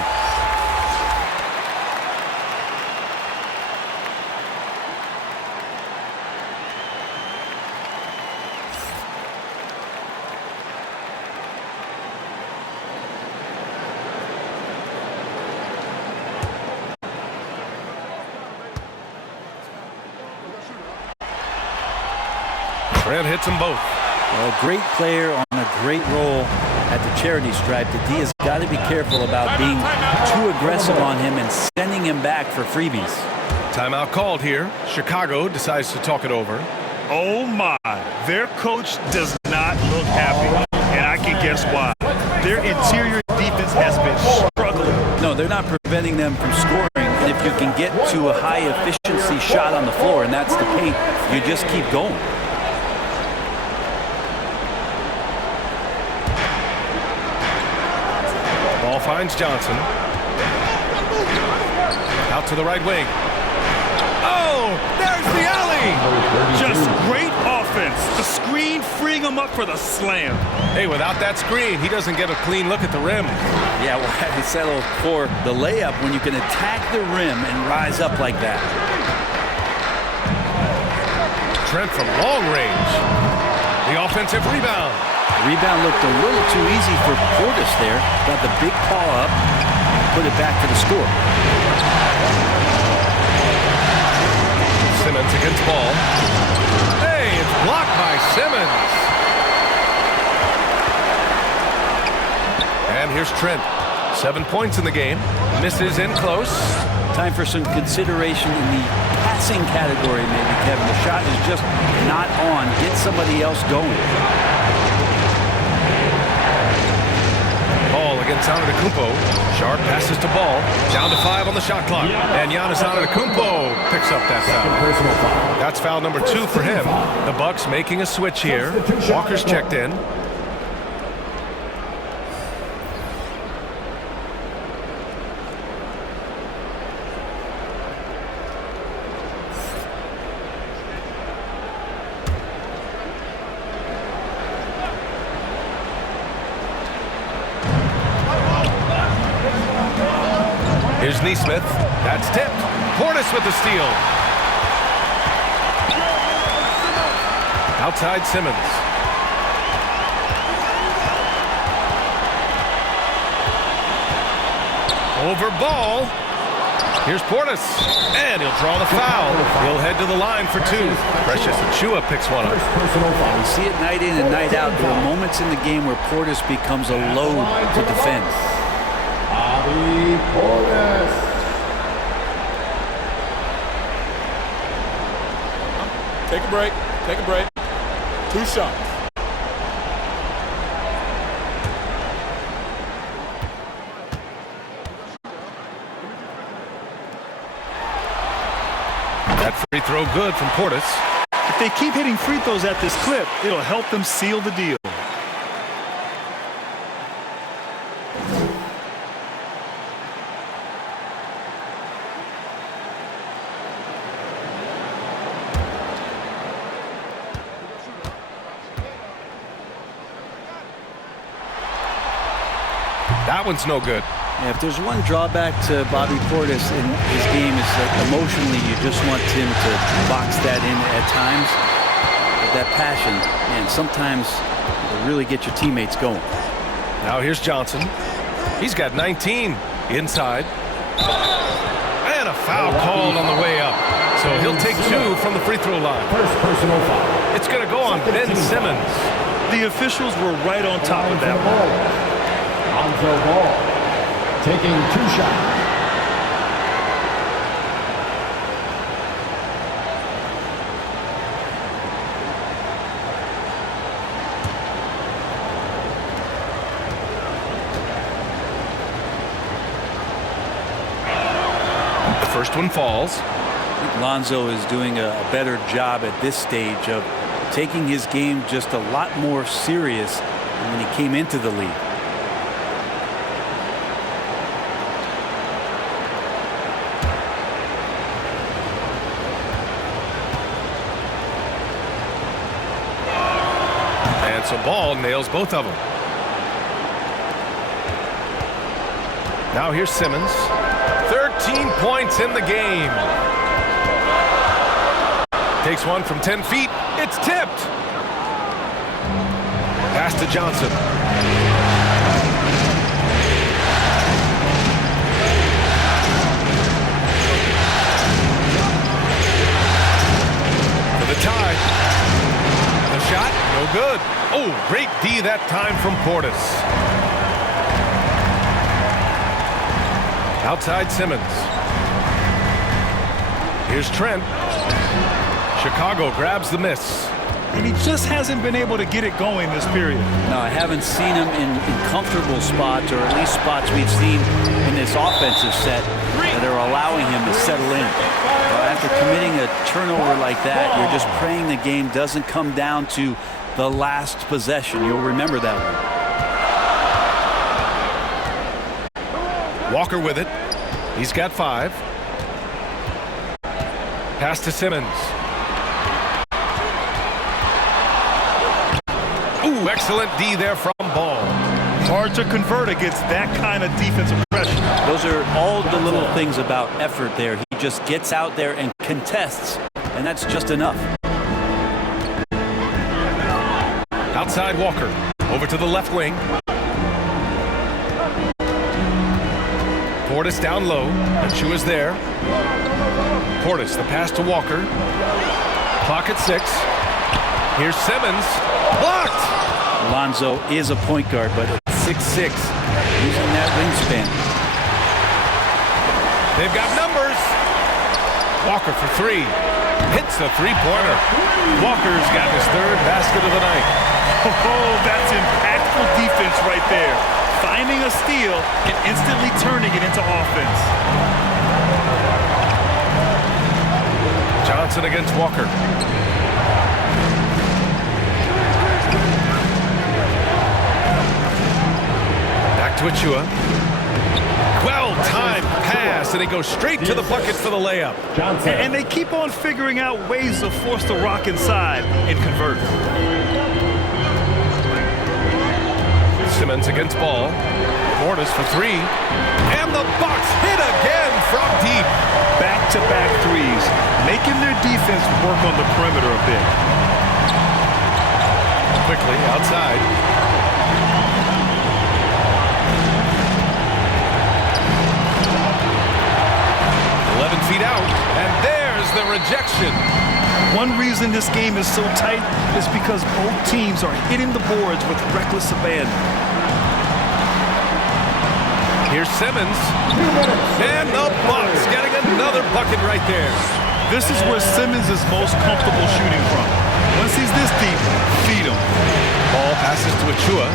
Trent hits them both. Well, a great player on a great role at the charity stripe. The D has got to be careful about being too aggressive on him and sending him back for freebies. Timeout called here. Chicago decides to talk it over. Oh my, their coach does not look happy, and I can guess why. Their interior defense has been struggling. No, they're not preventing them from scoring. And if you can get to a high efficiency shot on the floor, and that's the paint, you just keep going. Ball finds Johnson. Out to the right wing. Oh, there's the alley! Just great offense. The screen freeing him up for the slam. Hey, without that screen, he doesn't get a clean look at the rim. Yeah, well, he settled for the layup when you can attack the rim and rise up like that. Trent from long range. The offensive rebound. Rebound looked a little too easy for Portis there. Got the big paw up, put it back to the score. Simmons against ball. Hey, it's blocked by Simmons. And here's Trent. 7 points in the game. Misses in close. Time for some consideration in the passing category, maybe, Kevin. The shot is just not on. Get somebody else going. Ball against Antetokounmpo. Sharp passes to Ball. Down to 5 on the shot clock. And Giannis Antetokounmpo picks up that foul. That's foul number 2 for him. The Bucks making a switch here. Walker's checked in. Here's Neesmith. That's tipped. Portis with the steal. Outside Simmons. Over Ball. Here's Portis. And he'll draw the foul. He'll head to the line for 2. Precious Achiuwa picks one up. We see it night in and night out. There are moments in the game where Portis becomes a load to defend. Take a break. Take a break. 2 shots. That free throw good from Portis. If they keep hitting free throws at this clip, it'll help them seal the deal. That one's no good. Yeah, if there's one drawback to Bobby Portis in his game is that emotionally you just want him to box that in at times. But that passion, man, sometimes it'll really get your teammates going. Now here's Johnson. He's got 19 inside. And a foul called on the way up. So he'll take 2 from the free throw line. First personal foul. It's going to go on Ben Simmons. The officials were right on top of that ball. Ball taking 2 shots. First one falls. I think Lonzo is doing a better job at this stage of taking his game just a lot more serious than when he came into the league. And so Ball nails both of them. Now here's Simmons. 13 points in the game. Takes one from 10 feet. It's tipped. Pass to Johnson. For the tie. The shot, no good. Oh, great D that time from Portis. Outside Simmons. Here's Trent. Chicago grabs the miss. And he just hasn't been able to get it going this period. No, I haven't seen him in comfortable spots, or at least spots we've seen in this offensive set that are allowing him to settle in. After committing a turnover like that, you're just praying the game doesn't come down to the last possession. You'll remember that one. Walker with it. He's got 5. Pass to Simmons. Ooh, excellent D there from Ball. Hard to convert against that kind of defensive pressure. Those are all the little things about effort there. He just gets out there and contests, and that's just enough. Outside Walker. Over to the left wing. Portis down low. Achua's there. Portis, the pass to Walker. Clock at 6. Here's Simmons. Blocked! Lonzo is a point guard, but at 6'6", using that wingspan. They've got numbers. Walker for 3. Hits the three-pointer. Walker's got his 3rd basket of the night. Oh, that's impactful defense right there. Finding a steal and instantly turning it into offense. Johnson against Walker. Back to Achua. Well-timed pass, and he goes straight to the bucket for the layup. And they keep on figuring out ways to force the rock inside and convert. Simmons against Ball. Portis for 3. And the Bucks hit again from deep. Back-to-back threes, making their defense work on the perimeter a bit. Quickly outside. Feet out, and there's the rejection. One reason this game is so tight is because both teams are hitting the boards with reckless abandon. Here's Simmons, and the Bucks getting another bucket right there. This is where Simmons is most comfortable shooting from. Once he's this deep, feed him. Ball passes to Achua.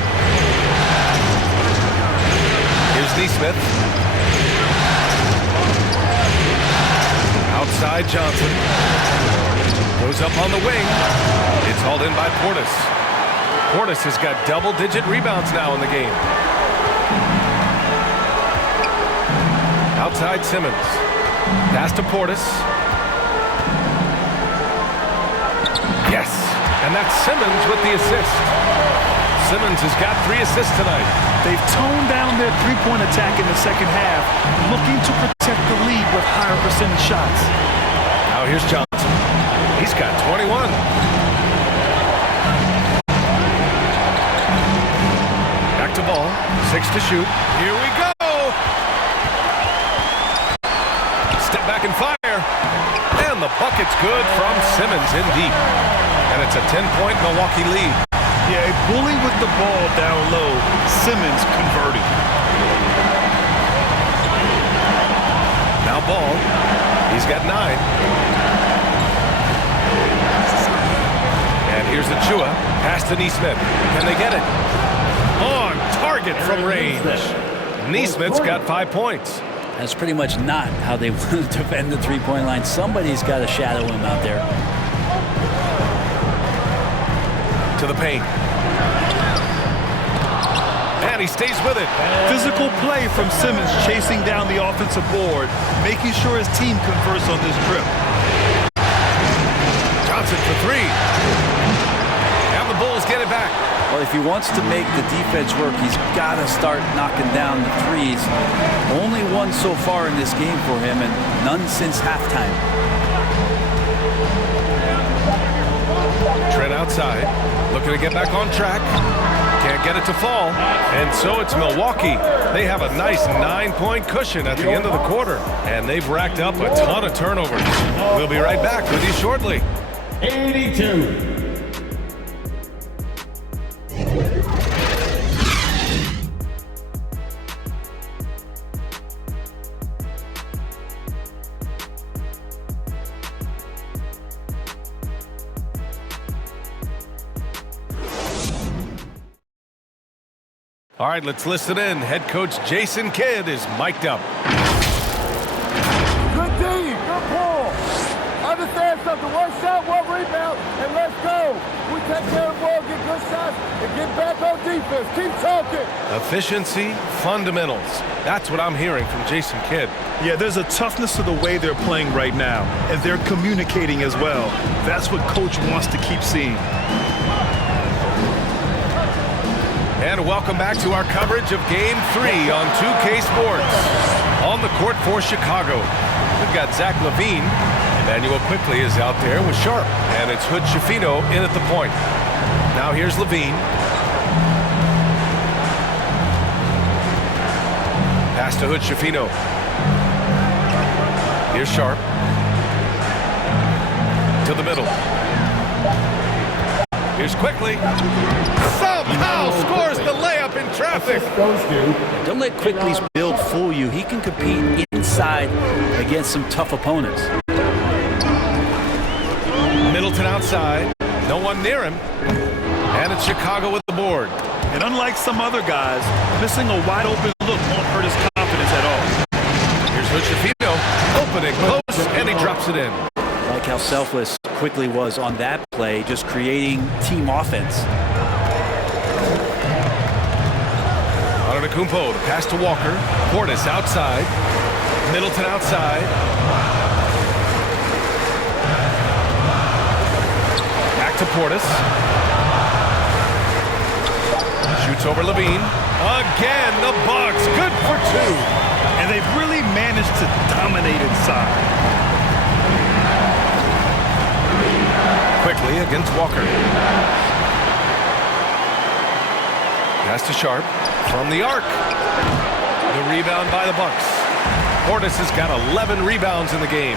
Here's Neesmith. Outside Johnson. Goes up on the wing. It's hauled in by Portis. Portis has got double-digit rebounds now in the game. Outside Simmons. Pass to Portis. Yes. And that's Simmons with the assist. Simmons has got 3 assists tonight. They've toned down their three-point attack in the second half, looking to protect the lead with higher percentage shots. Now here's Johnson. He's got 21. Back to Ball. 6 to shoot. Here we go. Step back and fire. And the bucket's good from Simmons in deep. And it's a 10-point Milwaukee lead. Yeah, a bully with the ball down low. Simmons converting. Now Ball. He's got 9. And here's Achua. Pass to Neesmith. Can they get it? On target from range. Neesmith's got 5 points. That's pretty much not how they want to defend the three-point line. Somebody's got to shadow him out there. To the paint. And he stays with it. Physical play from Simmons chasing down the offensive board, making sure his team converts on this trip. Johnson for three. And the Bulls get it back. Well, if he wants to make the defense work, he's got to start knocking down the threes. Only one so far in this game for him, and none since halftime. Trent outside, looking to get back on track. Can't get it to fall. And so it's Milwaukee. They have a nice 9-point cushion at the end of the quarter. And they've racked up a ton of turnovers. We'll be right back with you shortly. 82. All right, let's listen in. Head coach Jason Kidd is mic'd up. Good team, good ball. Understand something, one shot, one rebound, and let's go. We take care of the ball, get good shots, and get back on defense. Keep talking. Efficiency, fundamentals. That's what I'm hearing from Jason Kidd. Yeah, there's a toughness to the way they're playing right now, and they're communicating as well. That's what coach wants to keep seeing. And welcome back to our coverage of Game 3 on 2K Sports. On the court for Chicago, we've got Zach LaVine. Emmanuel quickly is out there with Sharp. And it's Hood Schifino in at the point. Now here's LaVine. Pass to Hood Schifino. Here's Sharp. To the middle. Here's quickly. Somehow scores the layup in traffic. Don't let Quickly's build fool you. He can compete inside against some tough opponents. Middleton outside. No one near him. And it's Chicago with the board. And unlike some other guys, missing a wide open look won't hurt his confidence at all. Here's Hood Schifino. Opening close, and he drops it in. Like how selfless Quickly was on that play, just creating team offense. Antetokounmpo, pass to Walker. Portis outside. Middleton outside. Back to Portis. Shoots over LaVine. Again, the Bucks. Good for two. And they've really managed to dominate inside. Quickly against Walker. Pass to Sharp from the arc. The rebound by the Bucks. Portis has got 11 rebounds in the game.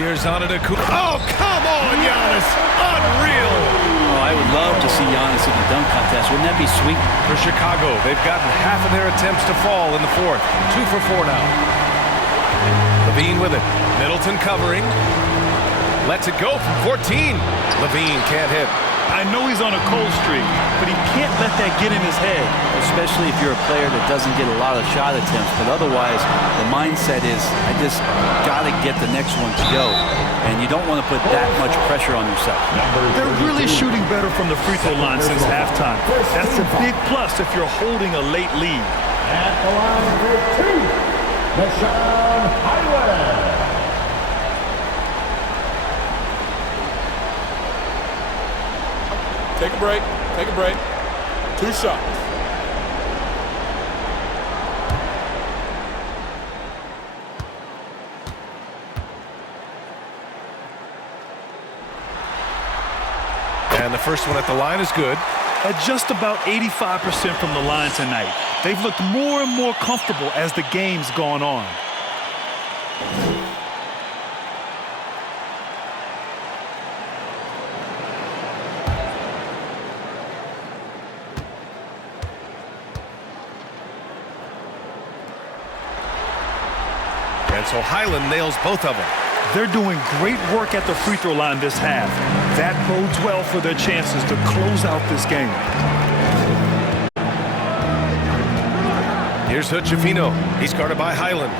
Here's Antetokounmpo. Oh, come on, Giannis. Unreal. Oh, I would love to see Giannis in the dunk contest. Wouldn't that be sweet? For Chicago, they've gotten half of their attempts to fall in the fourth. 2 for 4 now. LaVine with it. Middleton covering. Lets it go from 14. LaVine can't hit. I know he's on a cold streak, but he can't let that get in his head. Especially if you're a player that doesn't get a lot of shot attempts. But otherwise, the mindset is, I just got to get the next one to go. And you don't want to put that much pressure on yourself. They're really shooting better from the free throw line since halftime. That's a big plus if you're holding a late lead. At the line for two, Deshaun Highway. Take a break. Take a break. 2 shots. And the first one at the line is good. At just about 85% from the line tonight. They've looked more and more comfortable as the game's gone on. And so Highland nails both of them. They're doing great work at the free throw line this half. That bodes well for their chances to close out this game. Here's Hood Schifino. He's guarded by Highland.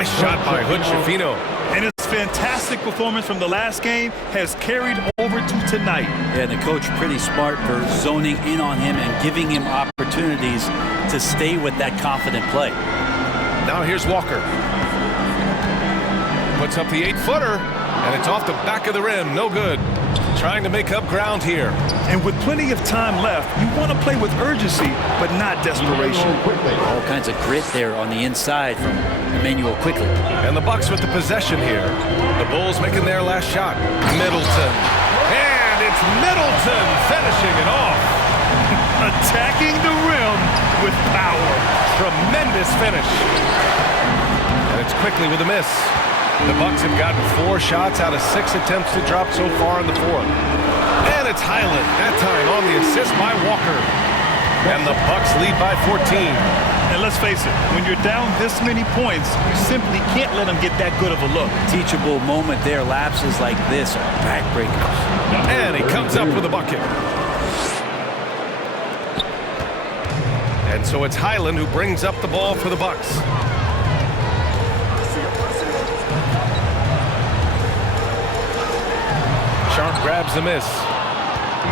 Nice shot by Hood Schifino. And his fantastic performance from the last game has carried over to tonight. Yeah, and the coach pretty smart for zoning in on him and giving him opportunities to stay with that confident play. Now here's Walker. Puts up the 8-footer, and it's off the back of the rim. No good. Trying to make up ground here. And with plenty of time left, you want to play with urgency, but not desperation. All kinds of grit there on the inside from Emmanuel Quickly. And the Bucks with the possession here. The Bulls making their last shot. Middleton. And it's Middleton finishing it off. Attacking the rim with power. Tremendous finish. And it's Quickly with a miss. The Bucks have gotten 4 shots out of 6 attempts to drop so far in the fourth. And it's Highland, that time on the assist by Walker. And the Bucks lead by 14. And let's face it, when you're down this many points, you simply can't let them get that good of a look. Teachable moment there. Lapses like this are backbreakers. And he comes up with a bucket. And so it's Highland who brings up the ball for the Bucks. Sharp grabs the miss.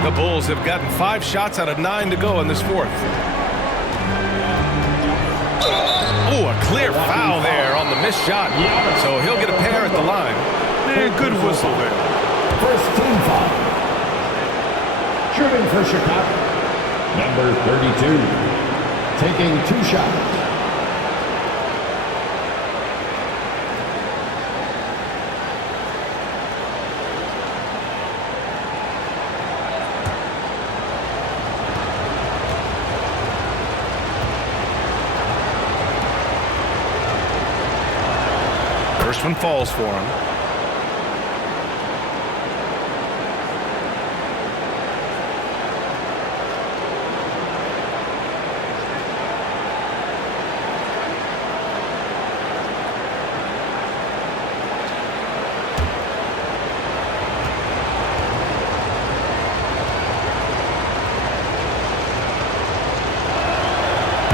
The Bulls have gotten 5 shots out of 9 to go in this fourth. Oh, a clear foul there on the missed shot. So he'll get a pair at the line. Good whistle there. First team foul. Shooting for Chicago. Number 32. Taking 2 shots. First one falls for him.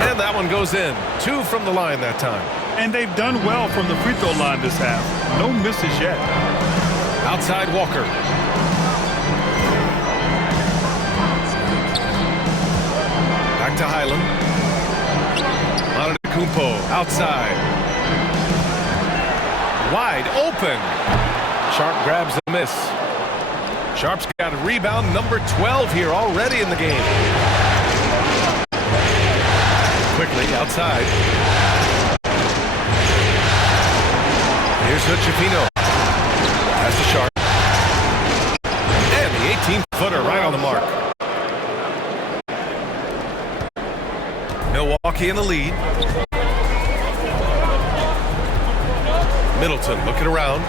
And that one goes in. 2 from the line that time. And they've done well from the free throw line this half. No misses yet. Outside Walker. Back to Highland. Antetokounmpo outside. Wide open. Sharp grabs the miss. Sharp's got a rebound number 12 here already in the game. Quickly outside. Here's Hood Schifino. Pass to Sharp. And the 18-footer right on the mark. Milwaukee in the lead. Middleton looking around.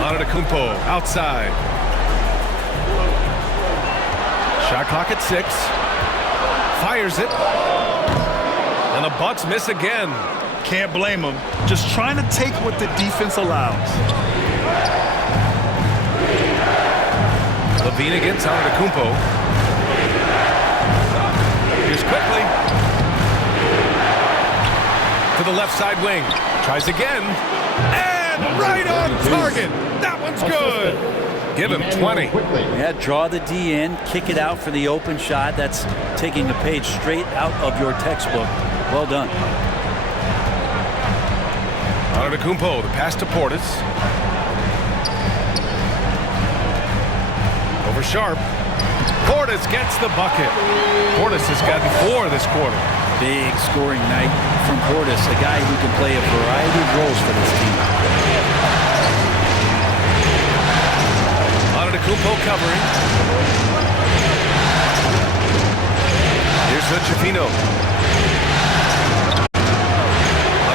Antetokounmpo outside. Shot clock at 6. Fires it. And the Bucks miss again. Can't blame them. Just trying to take what the defense allows. Levine against Antetokounmpo. Here's Quickly. To the left side wing. Tries again. And right on target. That one's good. Give him 20. Yeah, draw the D in, kick it out for the open shot. That's taking a page straight out of your textbook. Well done. Antetokounmpo, the pass to Portis. Over Sharp. Portis gets the bucket. Portis has gotten 4 this quarter. Big scoring night from Portis, a guy who can play a variety of roles for this team. Antetokounmpo covering. Here's Hood Schifino.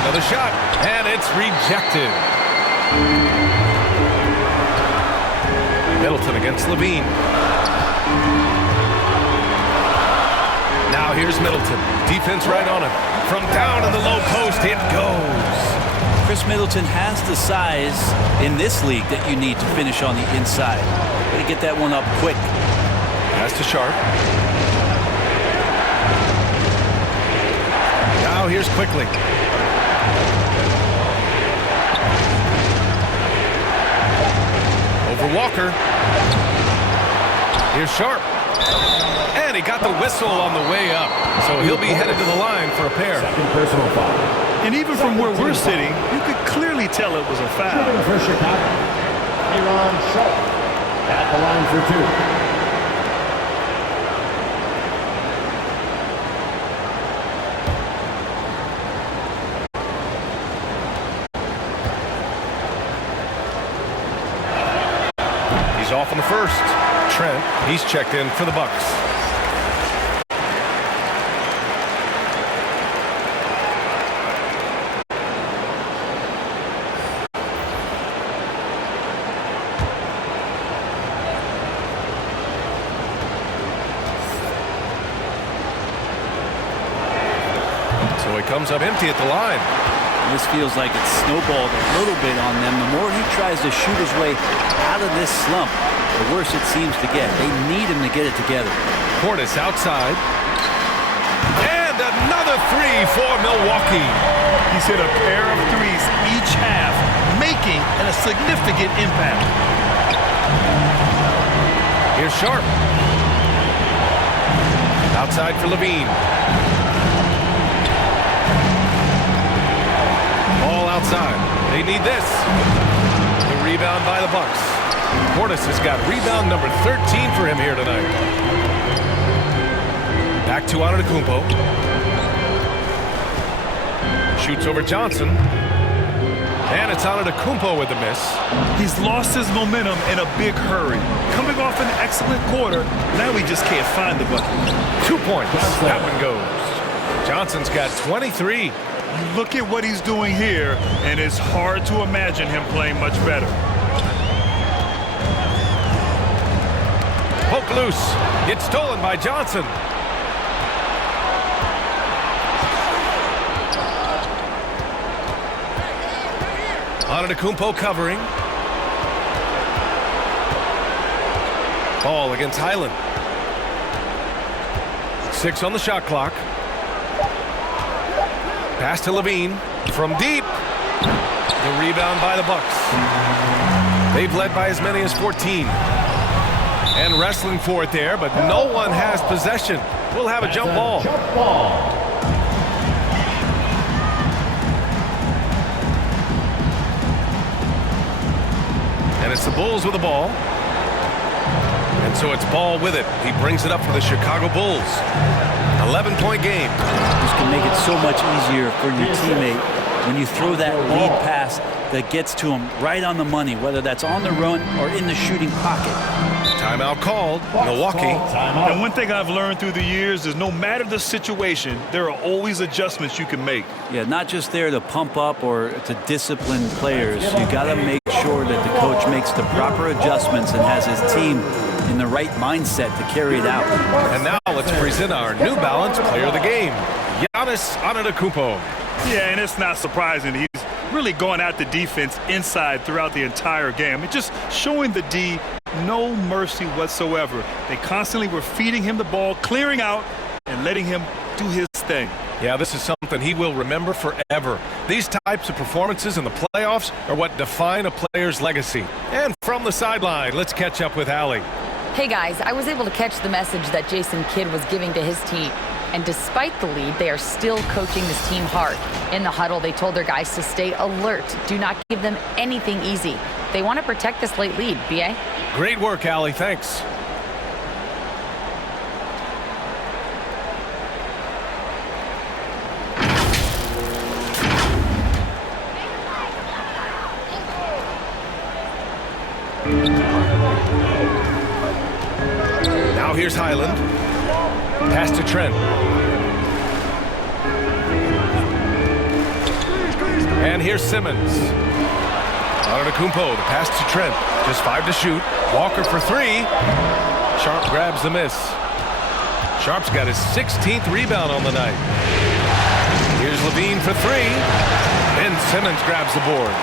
Another shot, and it's rejected. Middleton against Levine. Now here's Middleton. Defense right on him. From down in the low post, it goes. Chris Middleton has the size in this league that you need to finish on the inside. Got to get that one up quick. Pass to Sharp. Here's quickly. Over Walker. Here's Sharp. And he got the whistle on the way up. So he'll be headed to the line for a pair. Second personal foul. And even from where we're sitting, you could clearly tell it was a foul. Shooting for Chicago, Aaron Sharp at the line for 2. Off on the first. Trent, he's checked in for the Bucks. So he comes up empty at the line. This feels like it's snowballed a little bit on them. The more he tries to shoot his way out of this slump, the worse it seems to get. They need him to get it together. Portis outside. And another three for Milwaukee. He's hit a pair of threes each half, making a significant impact. Here's Sharp. Outside for Levine. Ball outside. They need this. The rebound by the Bucks. Portis has got rebound number 13 for him here tonight. Back to Antetokounmpo. Shoots over Johnson. And it's Antetokounmpo with the miss. He's lost his momentum in a big hurry. Coming off an excellent quarter, now he just can't find the bucket. 2 points. That one goes. Johnson's got 23. You look at what he's doing here, and it's hard to imagine him playing much better. Poke loose. It's stolen by Johnson. Antetokounmpo covering. Ball against Highland. 6 on the shot clock. Pass to Levine from deep. The rebound by the Bucks. They've led by as many as 14. And wrestling for it there, but no one has possession. We'll have a jump ball. Jump ball. And it's the Bulls with the ball. And so it's Ball with it. He brings it up for the Chicago Bulls. 11-point game. This can make it so much easier for your teammate when you throw that lead pass that gets to him right on the money, whether that's on the run or in the shooting pocket. Timeout called. Milwaukee. And one thing I've learned through the years is no matter the situation, there are always adjustments you can make. Yeah, not just there to pump up or to discipline players. You got to make sure that the coach makes the proper adjustments and has his team in the right mindset to carry it out. And now let's present our New Balance player of the game, Giannis Antetokounmpo. Yeah, and it's not surprising. He's really going at the defense inside throughout the entire game. It's just showing the D no mercy whatsoever. They constantly were feeding him the ball, clearing out, and letting him do his thing. Yeah, this is something he will remember forever. These types of performances in the playoffs are what define a player's legacy. And from the sideline, let's catch up with Allie. Hey guys, I was able to catch the message that Jason Kidd was giving to his team. And despite the lead, they are still coaching this team hard. In the huddle, they told their guys to stay alert. Do not give them anything easy. They want to protect this late lead, B.A.? Great work, Allie. Thanks. Now here's Highland. Pass to Trent. And here's Simmons. Antetokounmpo, the pass to Trent. Just 5 to shoot. Walker for 3. Sharp grabs the miss. Sharp's got his 16th rebound on the night. Here's Levine for 3. And Simmons grabs the board.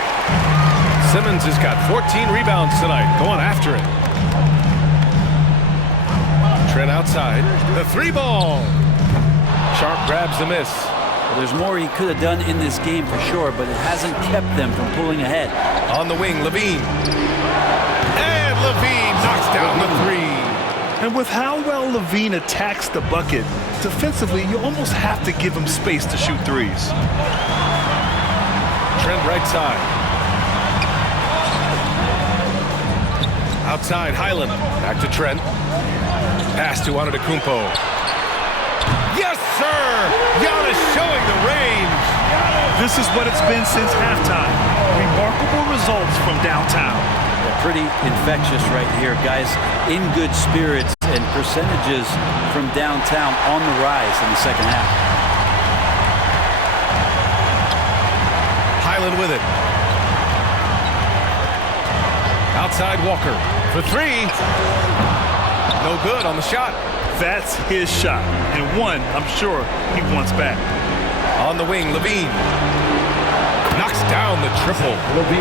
Simmons has got 14 rebounds tonight. Going after it. Trent outside. The 3 ball. Sharp grabs the miss. There's more he could have done in this game for sure, but it hasn't kept them from pulling ahead. On the wing, Levine. And Levine knocks down the three. And with how well Levine attacks the bucket, defensively, you almost have to give him space to shoot threes. Trent right side. Outside, Highland. Back to Trent. Pass to Antetokounmpo. Yes, sir! Giannis showing the range. This is what it's been since halftime. Remarkable results from downtown. Yeah, pretty infectious right here. Guys in good spirits and percentages from downtown on the rise in the second half. Highland with it. Outside Walker for three. No good on the shot. That's his shot, and one I'm sure he wants back. On the wing, Levine. Knocks down the triple.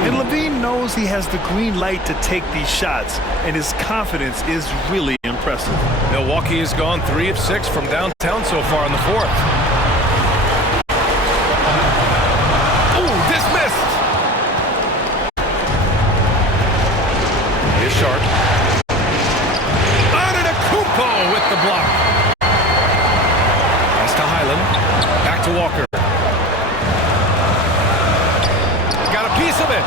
And Levine knows he has the green light to take these shots, and his confidence is really impressive. Milwaukee has gone 3 of 6 from downtown so far in the fourth. Ooh, dismissed. Here's Sharp. Antetokounmpo with the block. Pass to Highland. Back to Walker. Got a piece of it.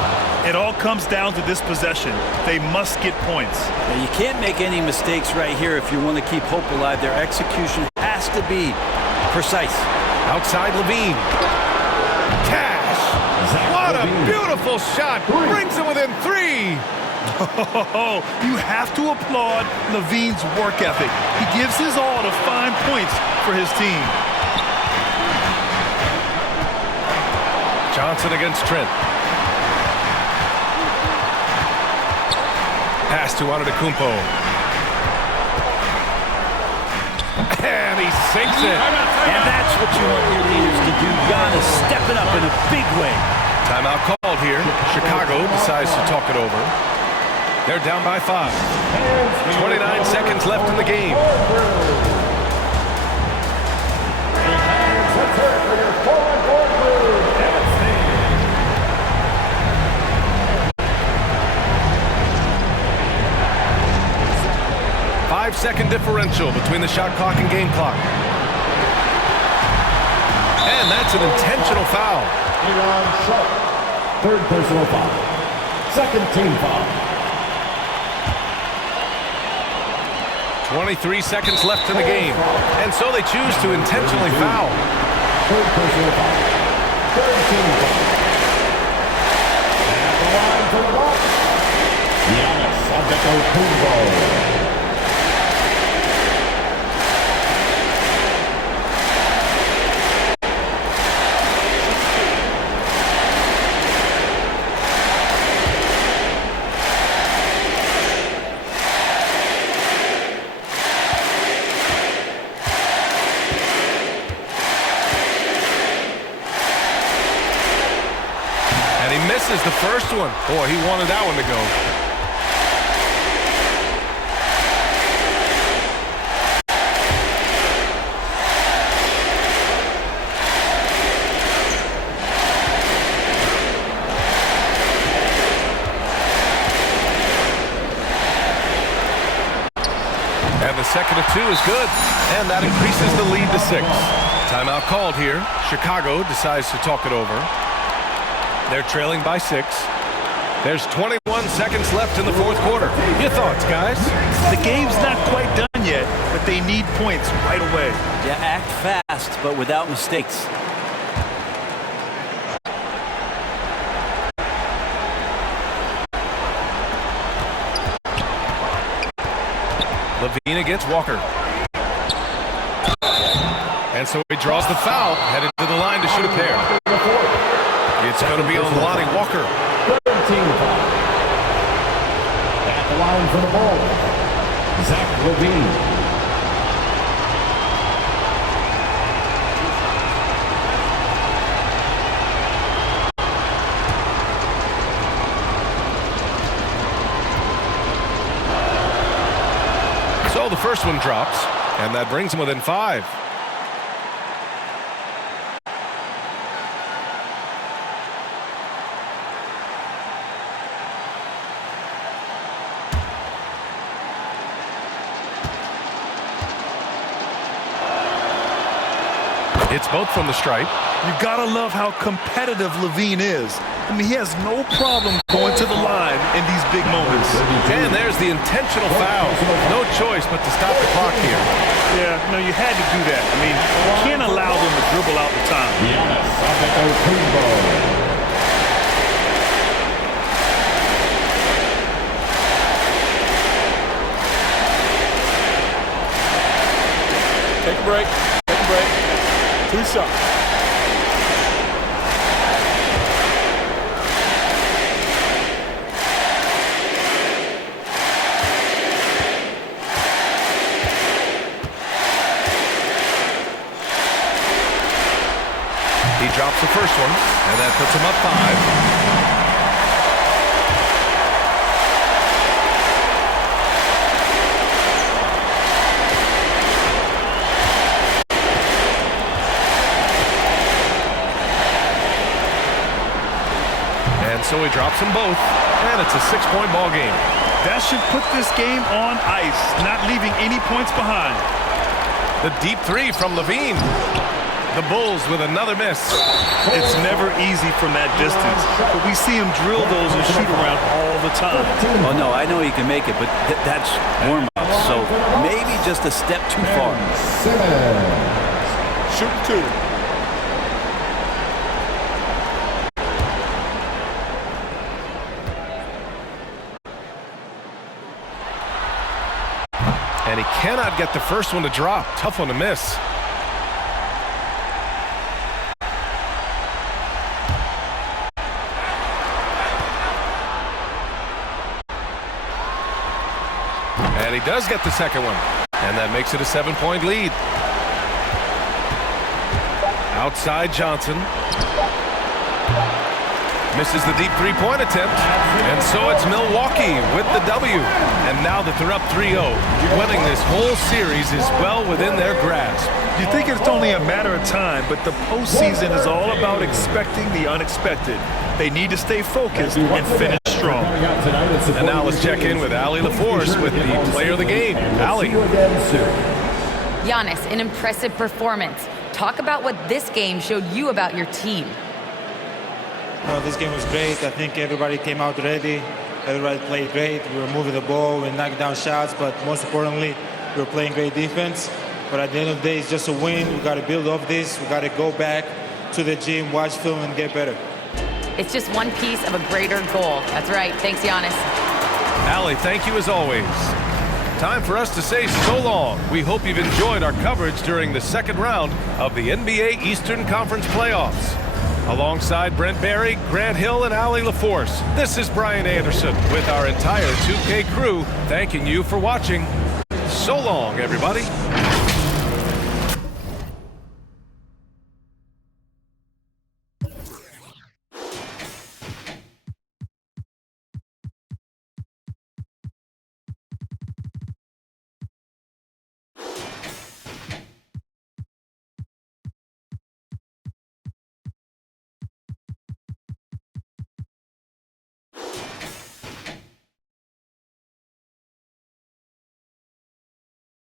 It all comes down to this possession. They must get points. Now, you can't make any mistakes right here if you want to keep hope alive. Their execution has to be precise. Outside Levine. Cash. What a beautiful shot. Brings it within 3. Oh, you have to applaud Levine's work ethic. He gives his all to find points for his team. Johnson against Trent. Pass to Antetokounmpo. And he sinks it. And that's what you want your leaders to do. Giannis stepping up in a big way. Timeout called here. Chicago decides to talk it over. They're down by 5. 29 seconds left in the game. 5-second differential between the shot clock and game clock. And that's an intentional foul. Third personal foul. Second team foul. 23 seconds left in the game. And so they choose to intentionally foul. Third personal foul. Third team foul. At the line for the Bucks, Giannis Antetokounmpo. Is the first one. Boy, he wanted that one to go. And the second of 2 is good. And that increases the lead to 6. Timeout called here. Chicago decides to talk it over. They're trailing by 6. There's 21 seconds left in the fourth quarter. Your thoughts, guys? The game's not quite done yet, but they need points right away. Yeah, act fast, but without mistakes. Levine against Walker. And so he draws the foul, headed to the line to shoot a pair. It's going to be on Lonnie Walker. Third team foul. At the line for the ball, Zach Levine. So the first one drops, and that brings him within 5. It's both from the stripe. You gotta love how competitive Levine is. I mean, he has no problem going to the line in these big moments. And there's the intentional foul. No choice but to stop the clock here. Yeah, no, you had to do that. I mean, you can't allow them to dribble out the time. Giannis Antetokounmpo. Take a break. Take a break. 2 shots. He drops the first one, and that puts him up 5. And so he drops them both, and it's a 6-point ball game. That should put this game on ice, not leaving any points behind. The deep 3 from Levine. The Bulls with another miss. It's never easy from that distance, but we see him drill those and shoot around all the time. Oh, no, I know he can make it, but that's warm-up, so maybe just a step too far. Shoot 2. And he cannot get the first one to drop. Tough one to miss. And he does get the second one. And that makes it a 7-point lead. Outside Johnson. Misses the deep 3-point attempt. And so it's Milwaukee with the W. And now that they're up 3-0, winning this whole series is well within their grasp. You think it's only a matter of time, but the postseason is all about expecting the unexpected. They need to stay focused and finish strong. And now let's check in with Allie LaForce with the player of the game. Allie. Giannis, an impressive performance. Talk about what this game showed you about your team. Well, this game was great. I think everybody came out ready. Everybody played great. We were moving the ball, we were knocking down shots, but most importantly, we were playing great defense. But at the end of the day, it's just a win. We got to build off this. We got to go back to the gym, watch film, and get better. It's just one piece of a greater goal. That's right. Thanks, Giannis. Allie, thank you as always. Time for us to say so long. We hope you've enjoyed our coverage during the second round of the NBA Eastern Conference Playoffs. Alongside Brent Barry, Grant Hill, and Allie LaForce, this is Brian Anderson with our entire 2K crew thanking you for watching. So long, everybody.